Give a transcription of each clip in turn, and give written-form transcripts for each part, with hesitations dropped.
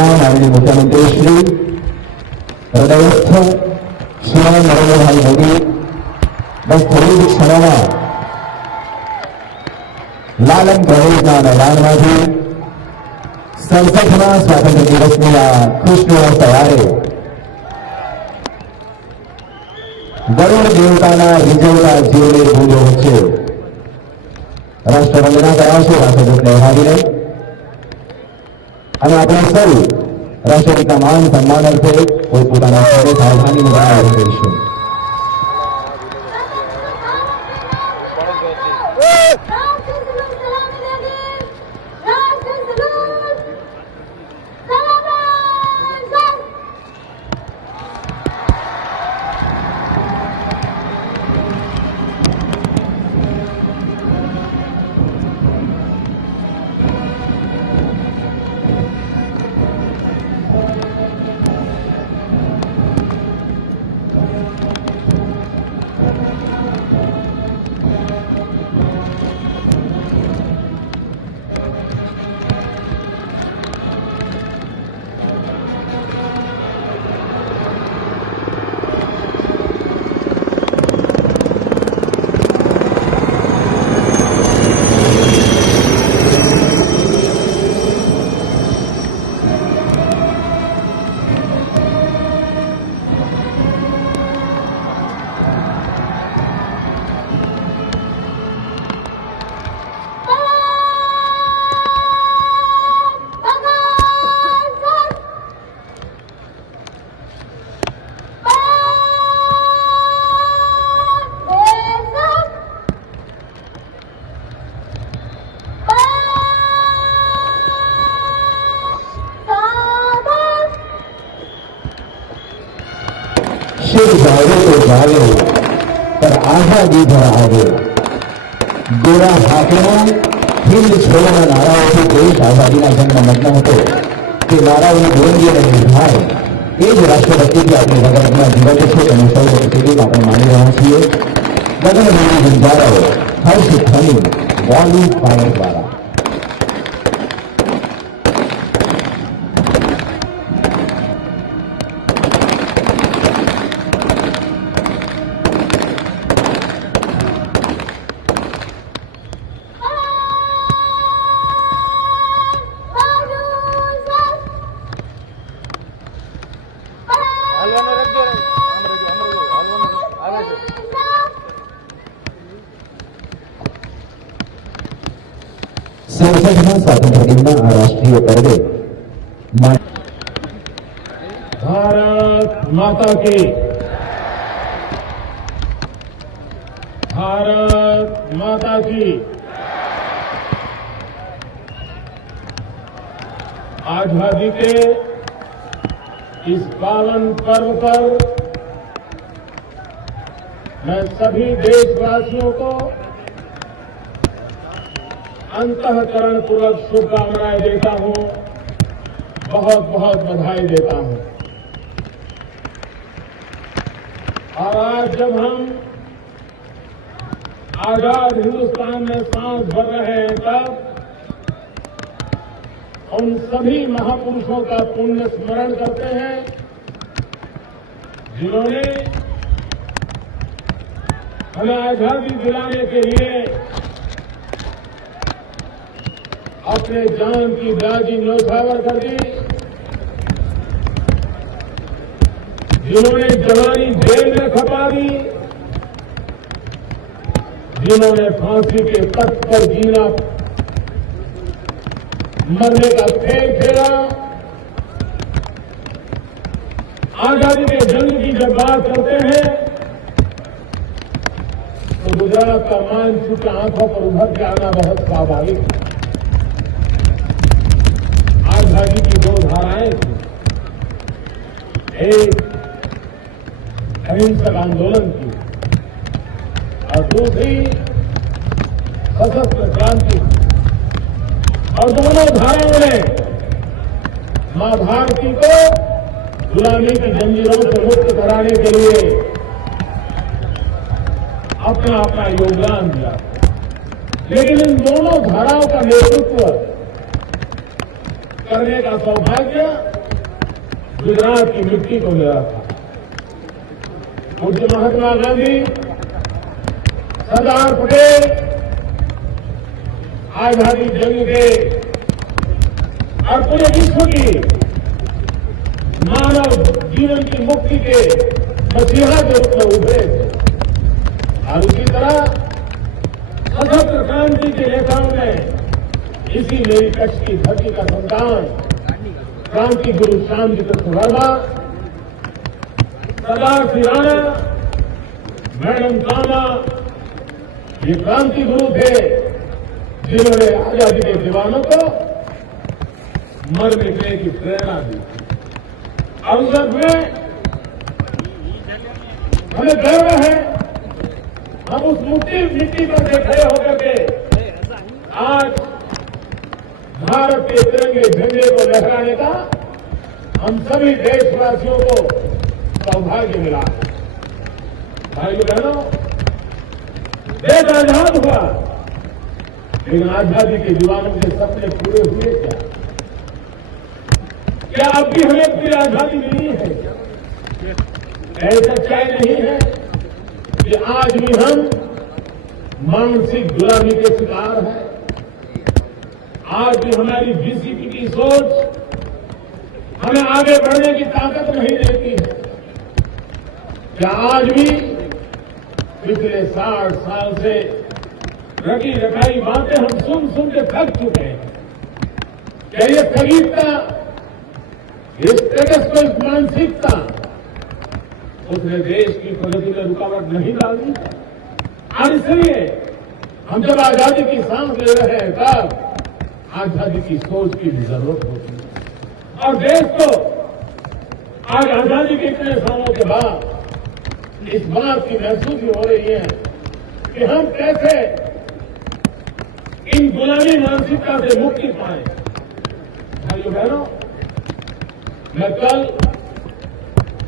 माननीय मुख्यमंत्री श्री हृदयस्थ श्री नरेंद्रभाई मोदी बस थोड़ी જ ક્ષણોમાં લાલન પ્રદેશના મેદાનમાંથી 67મા સ્વાતંત્ર્ય દિવસની આ ખુશનુમા સવારે વરુણ દેવતાના રીઝવતા જીવને ભૂલો વચ્ચે રાષ્ટ્રવંદના કરાવશે રાષ્ટ્રદૂત લહેરાવીને અને આપણે સૌ રાષ્ટ્રગીતના માન સન્માન અર્થે પોતપોતાના સ્થળે સાવધાનીનું ગાયન કરીશું. शिव जावे तो जावे पर आजादी भर आवे. गोरा हाथों हिंद छोड़ना नाराओं देश आजादीना जंगમાં મગ્ન હતો તે નારાઓની ગોંગીને નિભાવે એ જ રાષ્ટ્રભક્તિથી આપણી રગતમાં જીવત છે અને સૌ સુધી આપણે માની રહ્યા છીએ. ગગનભેદી ઝંઝારાઓ હર્ષ ધ્વનિ વોલ્યુમ ફાયર દ્વારા स्वातंत्र दिनના આ રાષ્ટ્રીય પર્વે भारत माता की, भारत माता की। आजादी के इस पावन पर्व पर मैं सभी देशवासियों को अंतःकरण पूर्वक शुभकामनाएं देता हूं, बहुत बहुत बधाई देता हूं। और आज जब हम आजाद हिंदुस्तान में सांस भर रहे हैं तब उन सभी महापुरुषों का पुण्य स्मरण करते हैं जिन्होंने हमें आजादी दिलाने के लिए अपने जान की बाजी न्यौछावर कर दी, जिन्होंने जवानी जेल में खपा दी, जिन्होंने फांसी के तख्त पर जीना मरने का खेल खेला। आजादी के जंग की जब बात करते हैं तो गुजरात का मानसून आंखों पर उभर के आना बहुत स्वाभाविक है। आजादी की दो धाराएं थी, एक अहिंसक आंदोलन की और दूसरी सशस्त्र क्रांति। और दोनों धाराओं ने मां भारती को गुलामी की जंजीरों से मुक्त कराने के लिए अपना अपना योगदान दिया। लेकिन इन दोनों धाराओं का नेतृत्व करने का सौभाग्य गुजरात की मिट्टी को मिला था। पूज्य महात्मा गांधी, सरदार पटेल आजादी जंग के और पूरे विश्व की मानव जीवन की मुक्ति के मसीहा के रूप में उभरे थे। और उसी तरह सशस्त्र क्रांति के नेताओं ने इसी मेरी कच्छ की धरती का संतान क्रांति गुरु श्यामजी कृष्ण वर्मा, सरदार सिंह राणा, मैडम कामा, ये क्रांति गुरु थे जिन्होंने आजादी के दीवानों को मर मिटने की प्रेरणा दी। अवसर में हमें गर्व है, हम उस मिट्टी पर खड़े होकर के आज भारत के तिरंगे झंडे को लहराने का हम सभी देशवासियों को सौभाग्य मिला। भाइयों बहनों, देश आजाद हुआ, लेकिन आजादी के दीवानों के सपने पूरे हुए क्या? क्या अब भी हमें पूरी आजादी मिली है? ऐसा सच्चाई नहीं है कि आज भी हम मानसिक गुलामी के शिकार हैं। आज भी हमारी बीसीपी की सोच हमें आगे बढ़ने की ताकत नहीं देती है। क्या आज भी पिछले 60 साल से रटी रटाई बातें हम सुन के थक चुके हैं? क्या ये स्थगितता, ये स्टेटस मानसिकता उसने देश की प्रगति में रुकावट नहीं डाली? और इसलिए हम जब आजादी की सांस ले रहे हैं तब आजादी की सोच की भी जरूरत होती है। और देश को आज आजादी के इतने सालों के बाद इस बात की महसूस हो रही है कि हम कैसे इन गुलामी मानसिकता से मुक्ति पाए। भाइयों बहनों, मैं कल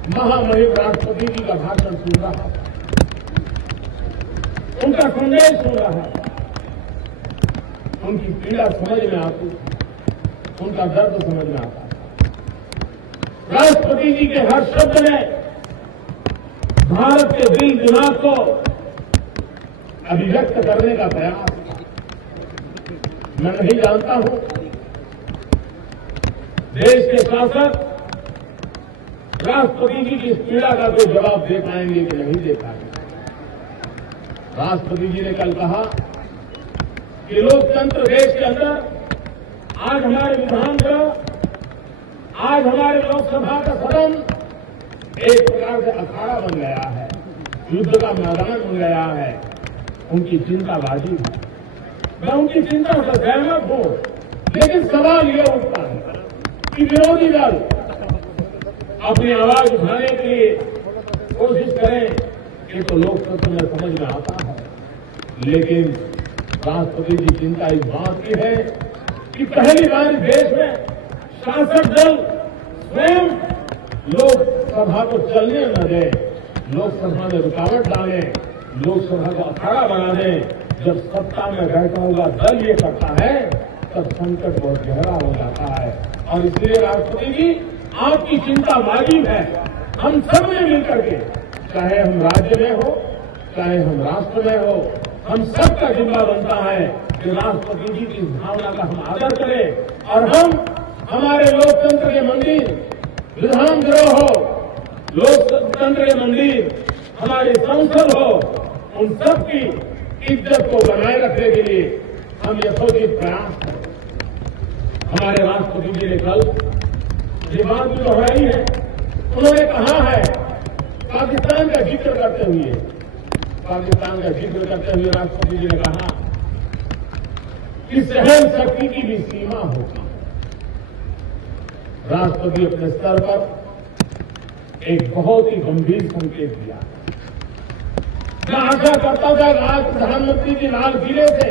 महामहिम राष्ट्रपति जी का भाषण सुन रहा था, उनका संदेश सुन रहा था, उनकी पीड़ा समझ में आती, उनका दर्द समझ में आता। राष्ट्रपति जी के हर शब्द ने भारत के दिल दिमाग को अभिव्यक्त करने का प्रयास किया। मैं नहीं जानता हूं देश के शासक राष्ट्रपति जी की इस पीड़ा का कोई जवाब दे पाएंगे कि नहीं दे पाएंगे। राष्ट्रपति जी ने कल कहा कि लोकतंत्र देश के अंदर आज हमारे विधानसभा, आज हमारे लोकसभा का सदन एक प्रकार से अखाड़ा बन गया है, युद्ध का मैदान बन गया है। उनकी चिंता वाजिब है, मैं उनकी चिंता से सहमत हूं, लेकिन सवाल यह उठता है कि विरोधी दल अपनी आवाज उठाने के लिए कोशिश करें, ये तो लोकतंत्र में समझ में आता है। लेकिन राष्ट्रपति की चिंता इस बात की है कि पहली बार देश में शासक दल स्वयं लोकसभा को चलने न दे, लोकसभा में रुकावट डाले, लोकसभा को अखाड़ा बना दे। जब सत्ता में बैठा हुआ दल ये करता है तब संकट बहुत गहरा हो जाता है। और इसलिए राष्ट्रपति जी, आपकी चिंता वाजिब है। हम सब ने मिलकर के, चाहे हम राज्य में हो, चाहे हम राष्ट्र में हो, हम सबका जिम्मा बनता है कि राष्ट्रपति जी की इस भावना का हम आदर करें और हम हमारे लोकतंत्र के मंदिर, विधानगृह हो, लोकतंत्र के मंदिर, हमारी संसद हो, उन सब की इज्जत को बनाए रखने के लिए हम यथोचित प्रयास करें। हमारे राष्ट्रपति जी ने कल ये बात भी दोहराई है, उन्होंने कहा है, पाकिस्तान का जिक्र करते हुए राष्ट्रपति जी ने कहा कि सहन शक्ति की भी सीमा होगी। राष्ट्रपति अपने स्तर पर एक बहुत ही गंभीर संकेत दिया। मैं आशा करता था कि आज प्रधानमंत्री जी लाल किले से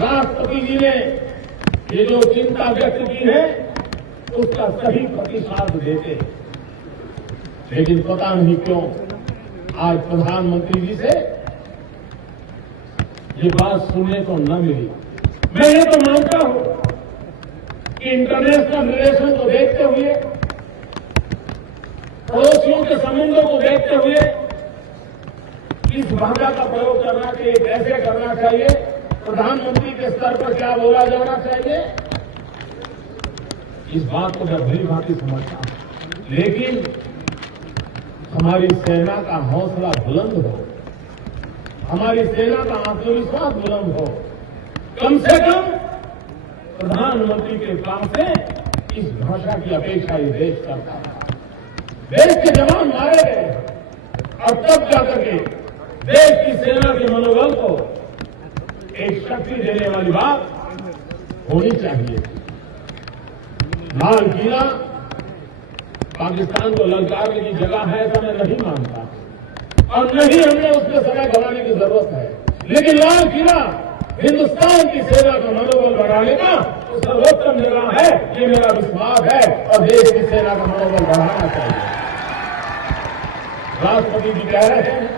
राष्ट्रपति जी ने ये जो चिंता व्यक्त की है उसका सही प्रतिसाद देते, लेकिन पता नहीं क्यों आज प्रधानमंत्री जी से ये बात सुनने को न मिली। मैं ये तो मानता हूं कि इंटरनेशनल रिलेशन को देखते हुए, पड़ोसियों के संबंधों को देखते हुए किस भाषा का प्रयोग करना चाहिए, कैसे करना चाहिए, प्रधानमंत्री के स्तर पर क्या बोला जाना चाहिए, इस बात को मैं भली भांति समझता हूं। लेकिन हमारी सेना का हौसला बुलंद हो, हमारी सेना का आत्मविश्वास बुलंद हो, कम से कम प्रधानमंत्री के काम से इस भाषा की अपेक्षा ये देश करता है। देश के जवान मारे गए और तब जाकर के देश की सेना के मनोबल को एक शक्ति देने वाली बात होनी चाहिए। लाल किला पाकिस्तान को ललकारने की जगह है, ऐसा मैं नहीं मानता और नहीं हमने उसमें समय गंवाने की जरूरत है। लेकिन लाल किला हिंदुस्तान की सेना का मनोबल बढ़ाने का तो सर्वोत्तम जगह है, ये मेरा विश्वास है और देश की सेना का मनोबल बढ़ाना चाहिए। राष्ट्रपति जी कह रहे हैं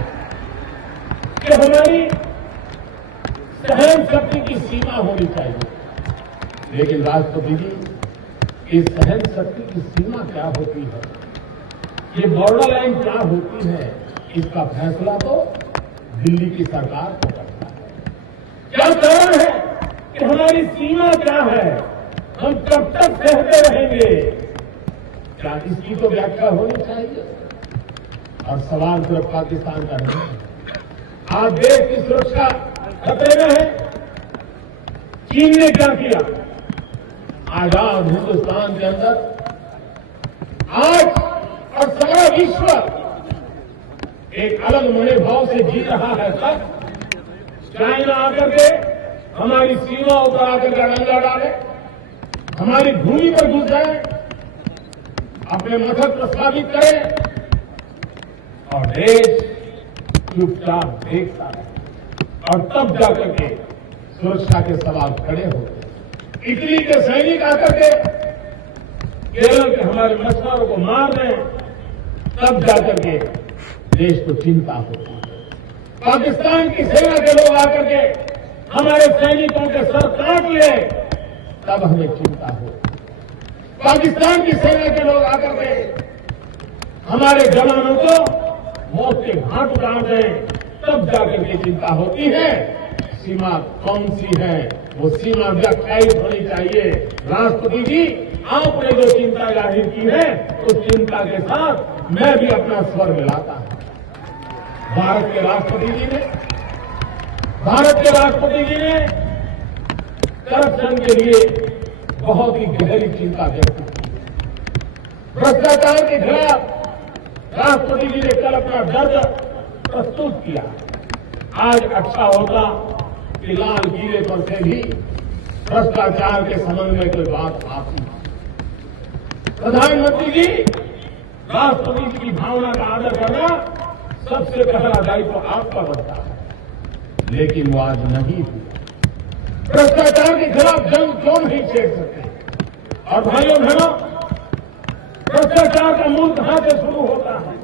कि हमारी सहन शक्ति की सीमा होनी चाहिए। लेकिन राष्ट्रपति जी, इस सहन शक्ति की सीमा क्या होती है, ये बॉर्डर लाइन क्या होती है, इसका फैसला तो दिल्ली की सरकार को करता है। क्या कारण है कि हमारी सीमा क्या है, हम कब तक सहते रहेंगे, क्या इसकी तो व्याख्या होनी चाहिए। और सवाल सिर्फ पाकिस्तान का नहीं है, आज देश की सुरक्षा खतरे में है। चीन ने क्या किया, आजाद हिंदुस्तान के अंदर आज और सारा विश्व एक अलग मनोभाव से जी रहा है। सब चाइना आकर के हमारी सीमाओं पर आकर के डंगा डाले, हमारी भूमि पर घुस जाए, अपने मकसद प्रस्तावित करें और देश चुपचाप देखता है। और तब जाकर के सुरक्षा के सवाल खड़े होते। इटली के सैनिक आकर के केरल के हमारे मछुआरों को मार दें, तब जाकर के देश को चिंता होती है। पाकिस्तान की सेना के लोग आकर के हमारे सैनिकों के सर काट ले, तब हमें चिंता हो। पाकिस्तान की सेना के लोग आकर के हमारे जवानों को मौत के घाट उतार दें, तब जाकर के चिंता होती है। सीमा कौन सी है, वो सीमा व्याख्यायित होनी चाहिए। राष्ट्रपति जी, आपने जो चिंता जाहिर की है, उस चिंता के साथ मैं भी अपना स्वर मिलाता हूं। भारत के राष्ट्रपति जी ने करप्शन के लिए बहुत ही गहरी चिंता व्यक्त की। भ्रष्टाचार के खिलाफ राष्ट्रपति जी ने कल अपना दर्द प्रस्तुत किया। आज अच्छा होता कि लाल किले पर से भी भ्रष्टाचार के संबंध में कोई बात आती। प्रधानमंत्री जी, राष्ट्रपति जी की भावना का आदर करना सबसे पहला दायित्व आपका बनता है, लेकिन वो आज नहीं हुआ। भ्रष्टाचार के खिलाफ जंग क्यों नहीं छेड़ सकते? और भाइयों बहनों, भ्रष्टाचार का मूल कहां से शुरू होता है?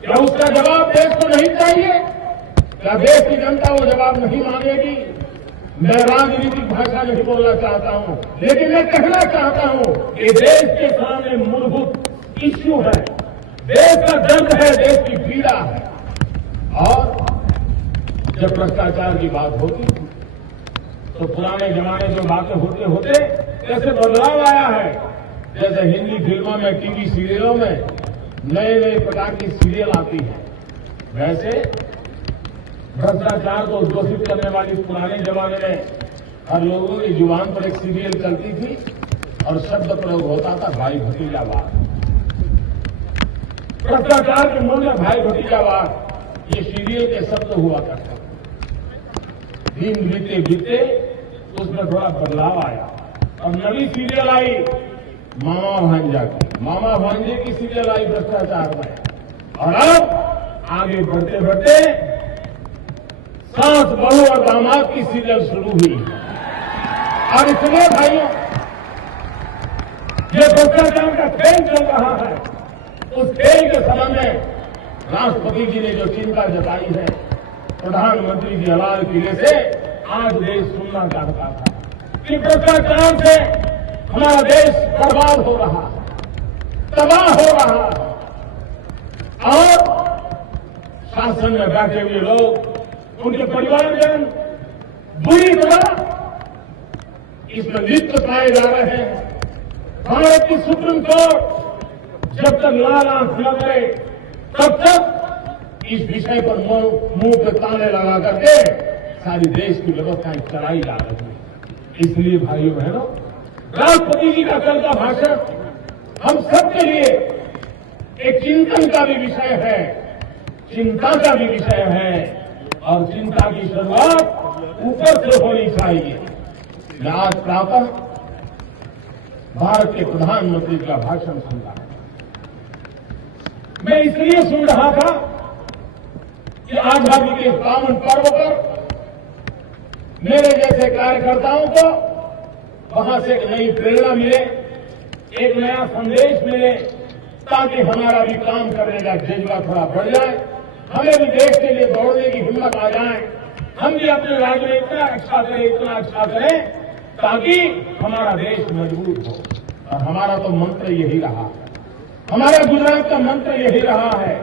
क्या उसका जवाब देश को नहीं चाहिए? क्या देश की जनता वो जवाब नहीं मांगेगी? मैं राजनीतिक भाषा नहीं बोलना चाहता हूं, लेकिन मैं कहना चाहता हूं कि देश के सामने मूलभूत इश्यू है, देश का दर्द है, देश की पीड़ा है। और जब भ्रष्टाचार की बात होती थी तो पुराने जमाने जो बातें होते होते कैसे बदलाव आया है। जैसे हिंदी फिल्मों में, टीवी सीरियलों में नए नए प्रकार की सीरियल आती है, वैसे भ्रष्टाचार को उद्घोषित करने वाली पुराने जमाने में हर लोगों की जुबान पर एक सीरियल चलती थी और शब्द प्रयोग होता था भाई भतीजावाद। भ्रष्टाचार के मूल में भाई भतीजावाद, ये सीरियल के शब्द हुआ करते। दिन बीते बीते उसमें थोड़ा बदलाव आया और नई सीरियल आई मामा भांजा की, मामा भांजे की सीरियल आई भ्रष्टाचार में। और अब आगे बढ़ते बढ़ते सास बहू और दामाद की सीरियल शुरू हुई। और इसलिए भाइयों, ये भ्रष्टाचार का खेल चल रहा है। उस खेल के संबंध में राष्ट्रपति जी ने जो चिंता जताई है, प्रधानमंत्री जी लाल किले से आज देश सुनना चाहता था कि भ्रष्टाचार से हमारा देश बर्बाद हो रहा है, तबाह हो रहा है और शासन में बैठे हुए लोग, उनके परिवारजन बुरी तरह इसमें लिप्त पाए जा रहे हैं। भारत की सुप्रीम कोर्ट जब तक लाल आंख न करे तब तक इस विषय पर मुंह पे ताले लगा करके सारी देश की व्यवस्थाएं चलाई जा रही है। इसलिए भाइयों बहनों, राष्ट्रपति जी का कल का भाषण हम सबके लिए एक चिंतन का भी विषय है, चिंता का भी विषय है और चिंता की शुरुआत ऊपर से होनी चाहिए। मैं आज प्रातः भारत के प्रधानमंत्री का भाषण सुन रहा था। मैं इसलिए सुन रहा था कि आजादी के पावन पर्व पर मेरे जैसे कार्यकर्ताओं को वहां से एक नई प्रेरणा मिले, एक नया संदेश मिले, ताकि हमारा भी काम करने का जज्बा थोड़ा बढ़ जाए, हमें भी देश के लिए दौड़ने की हिम्मत आ जाए, हम भी अपने राज्य में इतना अच्छा करें ताकि हमारा देश मजबूत हो। और हमारा तो मंत्र यही रहा है, हमारा गुजरात का मंत्र यही रहा है,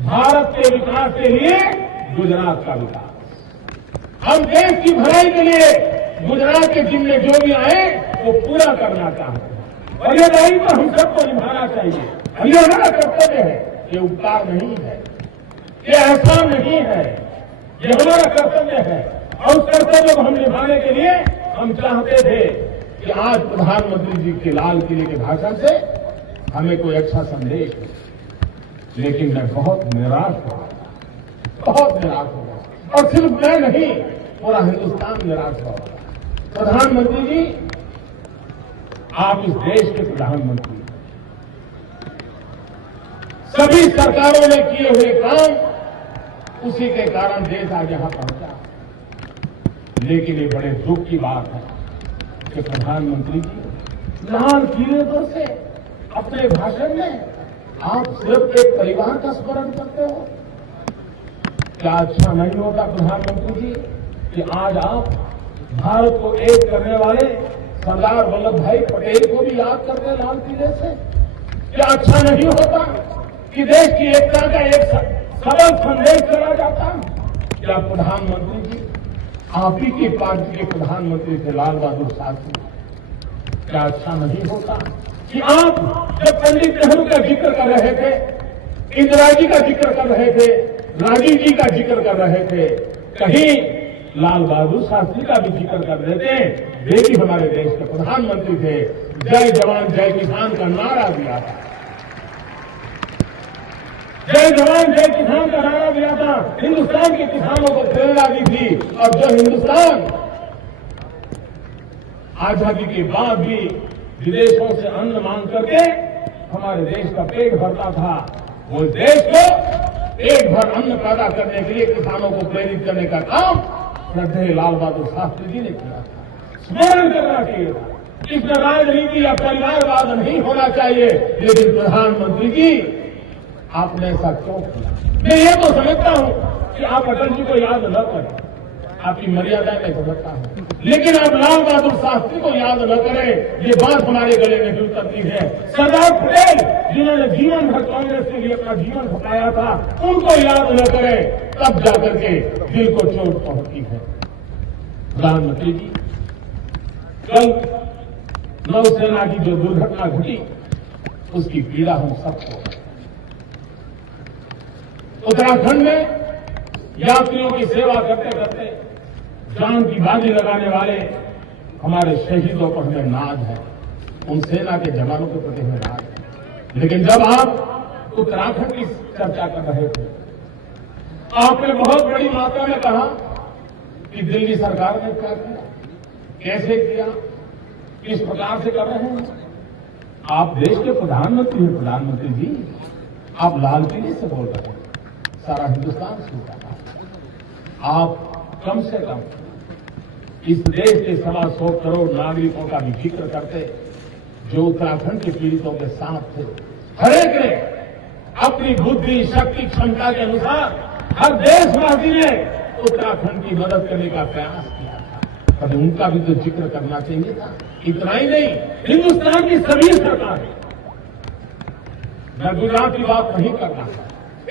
भारत के विकास के लिए गुजरात का विकास। हम देश की भलाई के लिए गुजरात के जिम्मे जो भी आए वो पूरा करना चाहते हैं और ये दायित्व हम सबको निभाना चाहिए। ये हमारा कर्तव्य है, ये उपकार नहीं है, ये एहसान नहीं है, ये हमारा कर्तव्य है। और उस कर्तव्य को हम निभाने के लिए हम चाहते थे कि आज प्रधानमंत्री जी के लाल किले के भाषण से हमें कोई अच्छा संदेश हो, लेकिन मैं बहुत निराश हुआ, बहुत निराश हुआ। और सिर्फ मैं नहीं, पूरा हिंदुस्तान निराश हुआ। प्रधानमंत्री जी, आप इस देश के प्रधानमंत्री, सभी सरकारों ने किए हुए काम, उसी के कारण देश आज यहां पहुंचा। लेकिन ये बड़े दुख की बात है कि प्रधानमंत्री जी लाल किले पर से अपने भाषण में आप सिर्फ एक परिवार का स्मरण करते हो। क्या अच्छा नहीं होता प्रधानमंत्री जी कि आज आप भारत को एक करने वाले सरदार वल्लभ भाई पटेल को भी याद करते लाल किले से? क्या अच्छा नहीं होता कि देश की एकता का एक सबल संदेश चला जाता? क्या प्रधानमंत्री जी, आप ही की पार्टी के प्रधानमंत्री थे लाल बहादुर शास्त्री, क्या अच्छा नहीं होता कि आप जब पंडित नेहरू का जिक्र कर रहे थे, इंदिरा जी का जिक्र कर रहे थे, राजीव जी का जिक्र कर रहे थे, कहीं लाल बहादुर शास्त्री का भी जिक्र कर रहे थे, वे भी हमारे देश के प्रधानमंत्री थे, जय जवान जय किसान का नारा दिया था, जय जवान जय किसान का नारा दिया था, हिंदुस्तान के किसानों को प्रेरणा दी थी। और जो हिंदुस्तान आजादी के बाद भी विदेशों से अन्न मांग करके हमारे देश का पेट भरता था, वो देश को पेट भर अन्न पैदा करने के लिए किसानों को प्रेरित करने का काम श्रद्धेय लाल बहादुर शास्त्री जी ने किया था। स्मरण करना चाहिए था। इसमें राजनीति या परिवारवाद नहीं होना चाहिए, लेकिन प्रधानमंत्री जी आपने ऐसा क्यों किया? मैं ये तो समझता हूं कि आप अटल जी को याद न करें, आपकी मर्यादा में समझता हूं, लेकिन आप लाल बहादुर शास्त्री को याद न करें, ये बात हमारे गले में भी उतरती है। सरदार पटेल जिन्होंने जीवन भर कांग्रेस के लिए अपना जीवन खपाया था, उनको याद न करें, तब जाकर के दिल को चोट पहुंचती है। प्रधानमंत्री जी, कल नौसेना की जो दुर्घटना घटी, उसकी पीड़ा हम सबको। उत्तराखंड में यात्रियों की सेवा करते करते जान की बाजी लगाने वाले हमारे शहीदों पर हमें नाज है, उन सेना के जवानों के प्रति हमें नाज है। लेकिन जब आप उत्तराखंड की चर्चा कर रहे थे, आपने बहुत बड़ी मात्रा में कहा कि दिल्ली सरकार ने क्या किया, कैसे किया, किस प्रकार से कर रहे हैं। आप देश के प्रधानमंत्री हैं प्रधानमंत्री जी, आप लाल किले से बोल रहे हैं, सारा हिंदुस्तान सुन रहा है। आप कम से कम इस देश के 125 करोड़ नागरिकों का भी जिक्र करते जो उत्तराखंड के पीड़ितों के साथ थे। हर एक ने अपनी बुद्धि, शक्ति, क्षमता के अनुसार हर देशवासी ने उत्तराखंड की मदद करने का प्रयास किया था। कभी उनका भी तो जिक्र करना चाहिए था। इतना ही नहीं, हिंदुस्तान की सभी सरकारें, मैं गुजरात की बात नहीं कर रहा,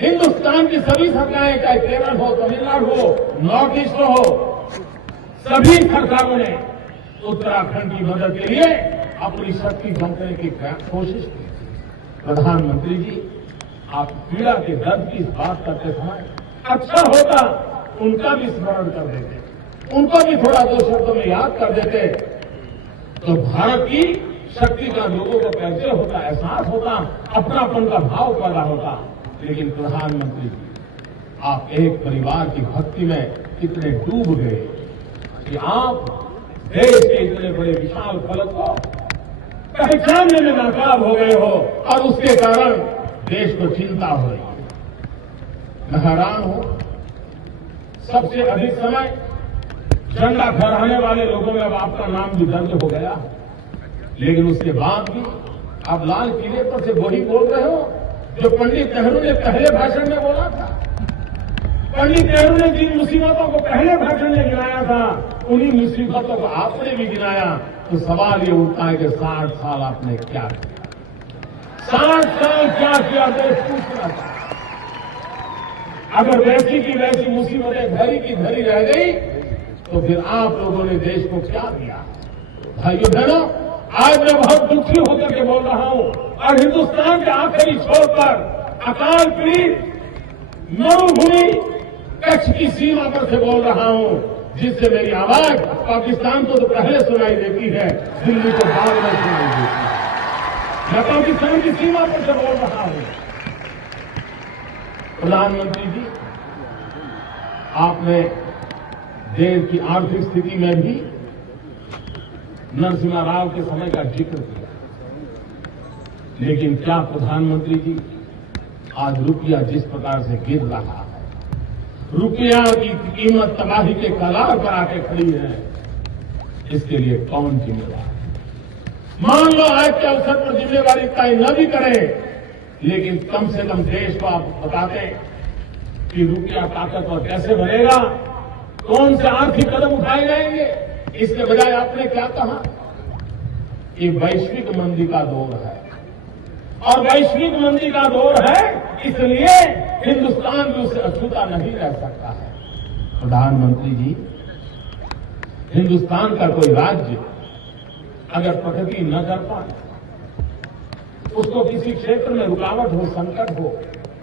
हिंदुस्तान की सभी सरकारें, चाहे केरल हो, तमिलनाडु हो, नॉर्थ ईस्ट हो, सभी सरकारों ने उत्तराखंड की मदद के लिए अपनी शक्ति जमाने की कोशिश की। प्रधानमंत्री जी, आप पीड़ा के दर्द की बात करते समय अच्छा होता उनका भी स्मरण कर देते, उनको भी थोड़ा दो शब्दों में याद कर देते, तो भारत की शक्ति का लोगों को कैसे होता, एहसास होता, अपनापन का भाव पैदा होता। लेकिन प्रधानमंत्री जी, आप एक परिवार की भक्ति में इतने डूब गए कि आप देश के इतने बड़े विशाल फलक को पहचानने में नाकाम हो गए हो और उसके कारण देश को चिंता हो रही है। मैं हैरान हूं, सबसे अधिक समय झंडा फहराने वाले लोगों में अब आपका नाम भी दर्ज हो गया, लेकिन उसके बाद भी आप लाल किले पर से वही बोल रहे हो जो पंडित नेहरू ने पहले भाषण में बोला था। पंडित नेहरू ने जिन मुसीबतों को पहले भाषण में गिनाया था, उन्हीं मुसीबतों को आपने भी गिनाया। तो सवाल ये उठता है कि 60 साल आपने क्या किया, 60 साल क्या किया, देश पूछना था। अगर वैसी की वैसी मुसीबतें धरी की धरी रह गई तो फिर आप लोगों ने देश को क्या दिया। भाइयों बहनों, आज मैं बहुत दुखी होकर के बोल रहा हूं और हिंदुस्तान के आखिरी छोर पर अकाल पीड़ित मरुभूमि कच्छ की सीमा पर से बोल रहा हूं, जिससे मेरी आवाज पाकिस्तान को तो पहले सुनाई देती है, दिल्ली को बाद में सुनाई देती है। मैं पाकिस्तान की सीमा पर से बोल रहा हूं। प्रधानमंत्री जी, आपने देश की आर्थिक स्थिति में भी नरसिम्हा राव के समय का जिक्र किया, लेकिन क्या प्रधानमंत्री जी, आज रुपया जिस प्रकार से गिर रहा है, रुपया की कीमत तबाही के कगार पर आके खड़ी है, इसके लिए कौन जिम्मेदार है? मान लो आज के अवसर पर जिम्मेवारी तय न भी करें, लेकिन कम से कम देश को आप बताते कि रुपया ताकतवर कैसे बनेगा, कौन से आर्थिक कदम उठाए जाएंगे। इसके बजाय आपने क्या कहा, ये वैश्विक मंदी का दौर है और वैश्विक मंदी का दौर है, इसलिए हिंदुस्तान भी उससे अछूता नहीं रह सकता है। प्रधानमंत्री जी, हिंदुस्तान का कोई राज्य अगर प्रगति न कर पाए, उसको किसी क्षेत्र में रुकावट हो, संकट हो,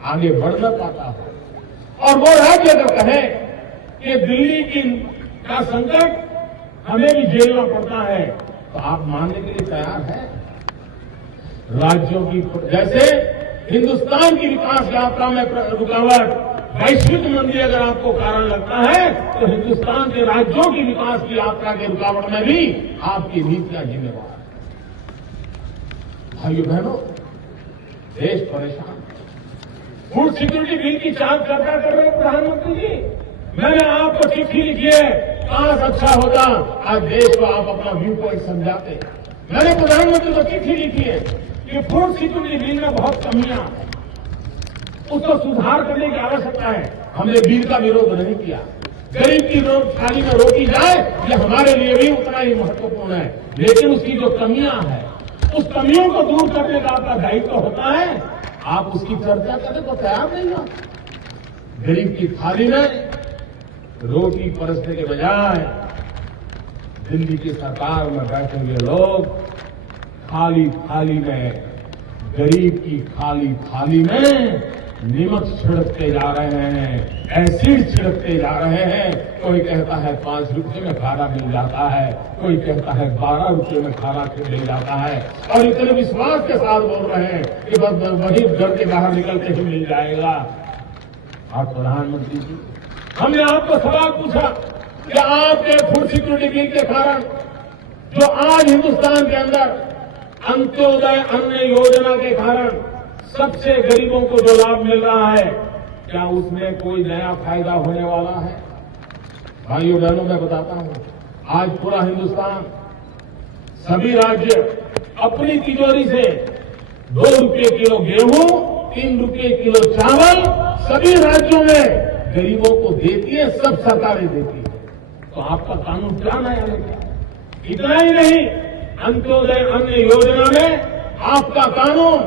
आगे बढ़ न पाता हो, और वो राज्य अगर कहे कि दिल्ली का संकट हमें भी झेलना पड़ता है, तो आप मानने के लिए तैयार हैं? राज्यों की जैसे हिंदुस्तान की विकास यात्रा में रुकावट, वैश्विक मंदी अगर आपको कारण लगता है, तो हिंदुस्तान के राज्यों की विकास की यात्रा के रुकावट में भी आपकी नीतियां जिम्मेवार है। भाइयों बहनों, देश परेशान, फूड सिक्योरिटी बिल की चाल चर्चा कर रहे हैं प्रधानमंत्री जी। मैंने आपको चिट्ठी लिखी है, काश अच्छा होता आज देश को आप अपना व्यू पॉइंट समझाते। मैंने प्रधानमंत्री को चिट्ठी लिखी है कि फूड सिक्योरिटी बिल में बहुत कमियां हैं, उसको सुधार करने की आवश्यकता है। हमने बिल का विरोध नहीं किया, गरीब की थाली में रोटी जाए ये हमारे लिए भी उतना ही महत्वपूर्ण है, लेकिन उसकी जो कमियां हैं, उस कमियों को दूर करने का आपका दायित्व होता है। आप उसकी चर्चा करने को तैयार नहीं हो। गरीब की थाली में रोटी परसने के बजाय दिल्ली की सरकार में बैठे हुए लोग खाली थाली में, गरीब की खाली थाली में नमक छिड़कते जा रहे हैं, एसिड छिड़कते जा रहे हैं। कोई कहता है 5 रुपये में खाना मिल जाता है, कोई कहता है 12 रुपये में खाना मिल जाता है, और इतने विश्वास के साथ बोल रहे हैं कि बस वही घर के बाहर निकलते ही मिल जाएगा। और प्रधानमंत्री जी, हमने आपको सवाल पूछा कि आपके फूड सिक्योरिटी बिल के कारण जो आज हिंदुस्तान के अंदर अंत्योदय अन्न योजना के कारण सबसे गरीबों को जो लाभ मिल रहा है, क्या उसमें कोई नया फायदा होने वाला है? भाइयों बहनों, मैं बताता हूं, आज पूरा हिंदुस्तान, सभी राज्य अपनी तिजोरी से 2 रुपये किलो गेहूं, 3 रुपये किलो चावल सभी राज्यों में गरीबों को देती है, सब सरकारें देती है। तो आपका कानून क्या नया लेके आया? इतना ही नहीं, अंत्योदय अन्न योजना में आपका कानून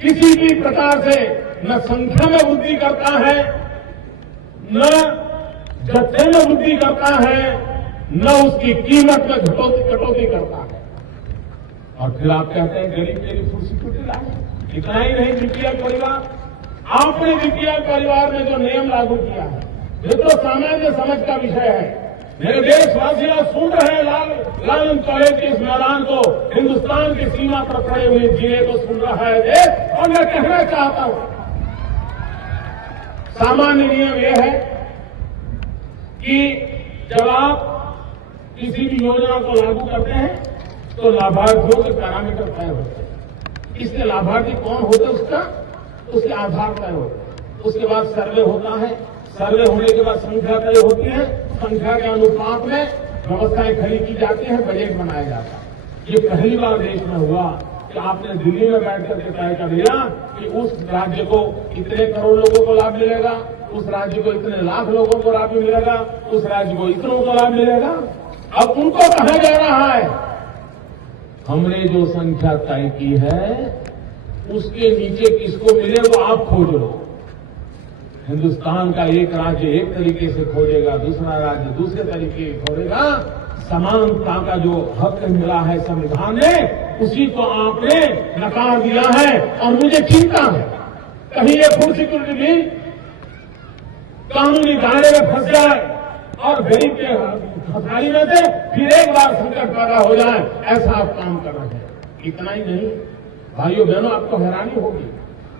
किसी भी प्रकार से न संख्या में वृद्धि करता है, न जत्थे में वृद्धि करता है, न उसकी कीमत में कटौती करता है। और फिर आप कहते हैं गरीब के लिए फूड सिक्योरिटी लाए। इतना ही नहीं, बीपीएल परिवार, आपने बीपीएल परिवार में जो नियम लागू किया है, ये तो सामान्य समझ का विषय है। मेरे देशवासी सुन रहे हैं लालन कॉलेज के इस मैदान को, हिंदुस्तान की सीमा पर खड़े हुए जिले को सुन रहा है देश। और मैं कहना चाहता हूं, सामान्य नियम यह है कि जब आप किसी भी योजना को लागू करते हैं तो लाभार्थियों के पैरामीटर तय होते हैं। इसलिए लाभार्थी कौन होता है उसका, उसके आधार तय होते हैं। उसके बाद सर्वे होता है, सर्वे होने के बाद संख्या तय होती है, संख्या के अनुपात में व्यवस्थाएं खड़ी की जाती हैं, बजट बनाया जाता है। ये पहली बार देश में हुआ कि आपने दिल्ली में बैठ करके तय कर दिया कि उस राज्य को इतने करोड़ लोगों को लाभ मिलेगा, उस राज्य को इतने लाख लोगों को लाभ मिलेगा, उस राज्य को इतनों को लाभ मिलेगा। अब उनको कहा जा रहा है हमने जो संख्या तय की है उसके नीचे किसको मिले वो आप खोजो। हिंदुस्तान का एक राज्य एक तरीके से खोजेगा, दूसरा राज्य दूसरे तरीके से खोजेगा। समानता का जो हक मिला है संविधान में, उसी को आपने नकार दिया है। और मुझे चिंता है कहीं ये फूड सिक्योरिटी बिल कानूनी दायरे में फंस जाए और गरीब के फंसाई में से फिर एक बार संकट पैदा हो जाए, ऐसा आप काम कर रहे हैं। इतना ही नहीं भाइयों बहनों, आपको हैरानी होगी,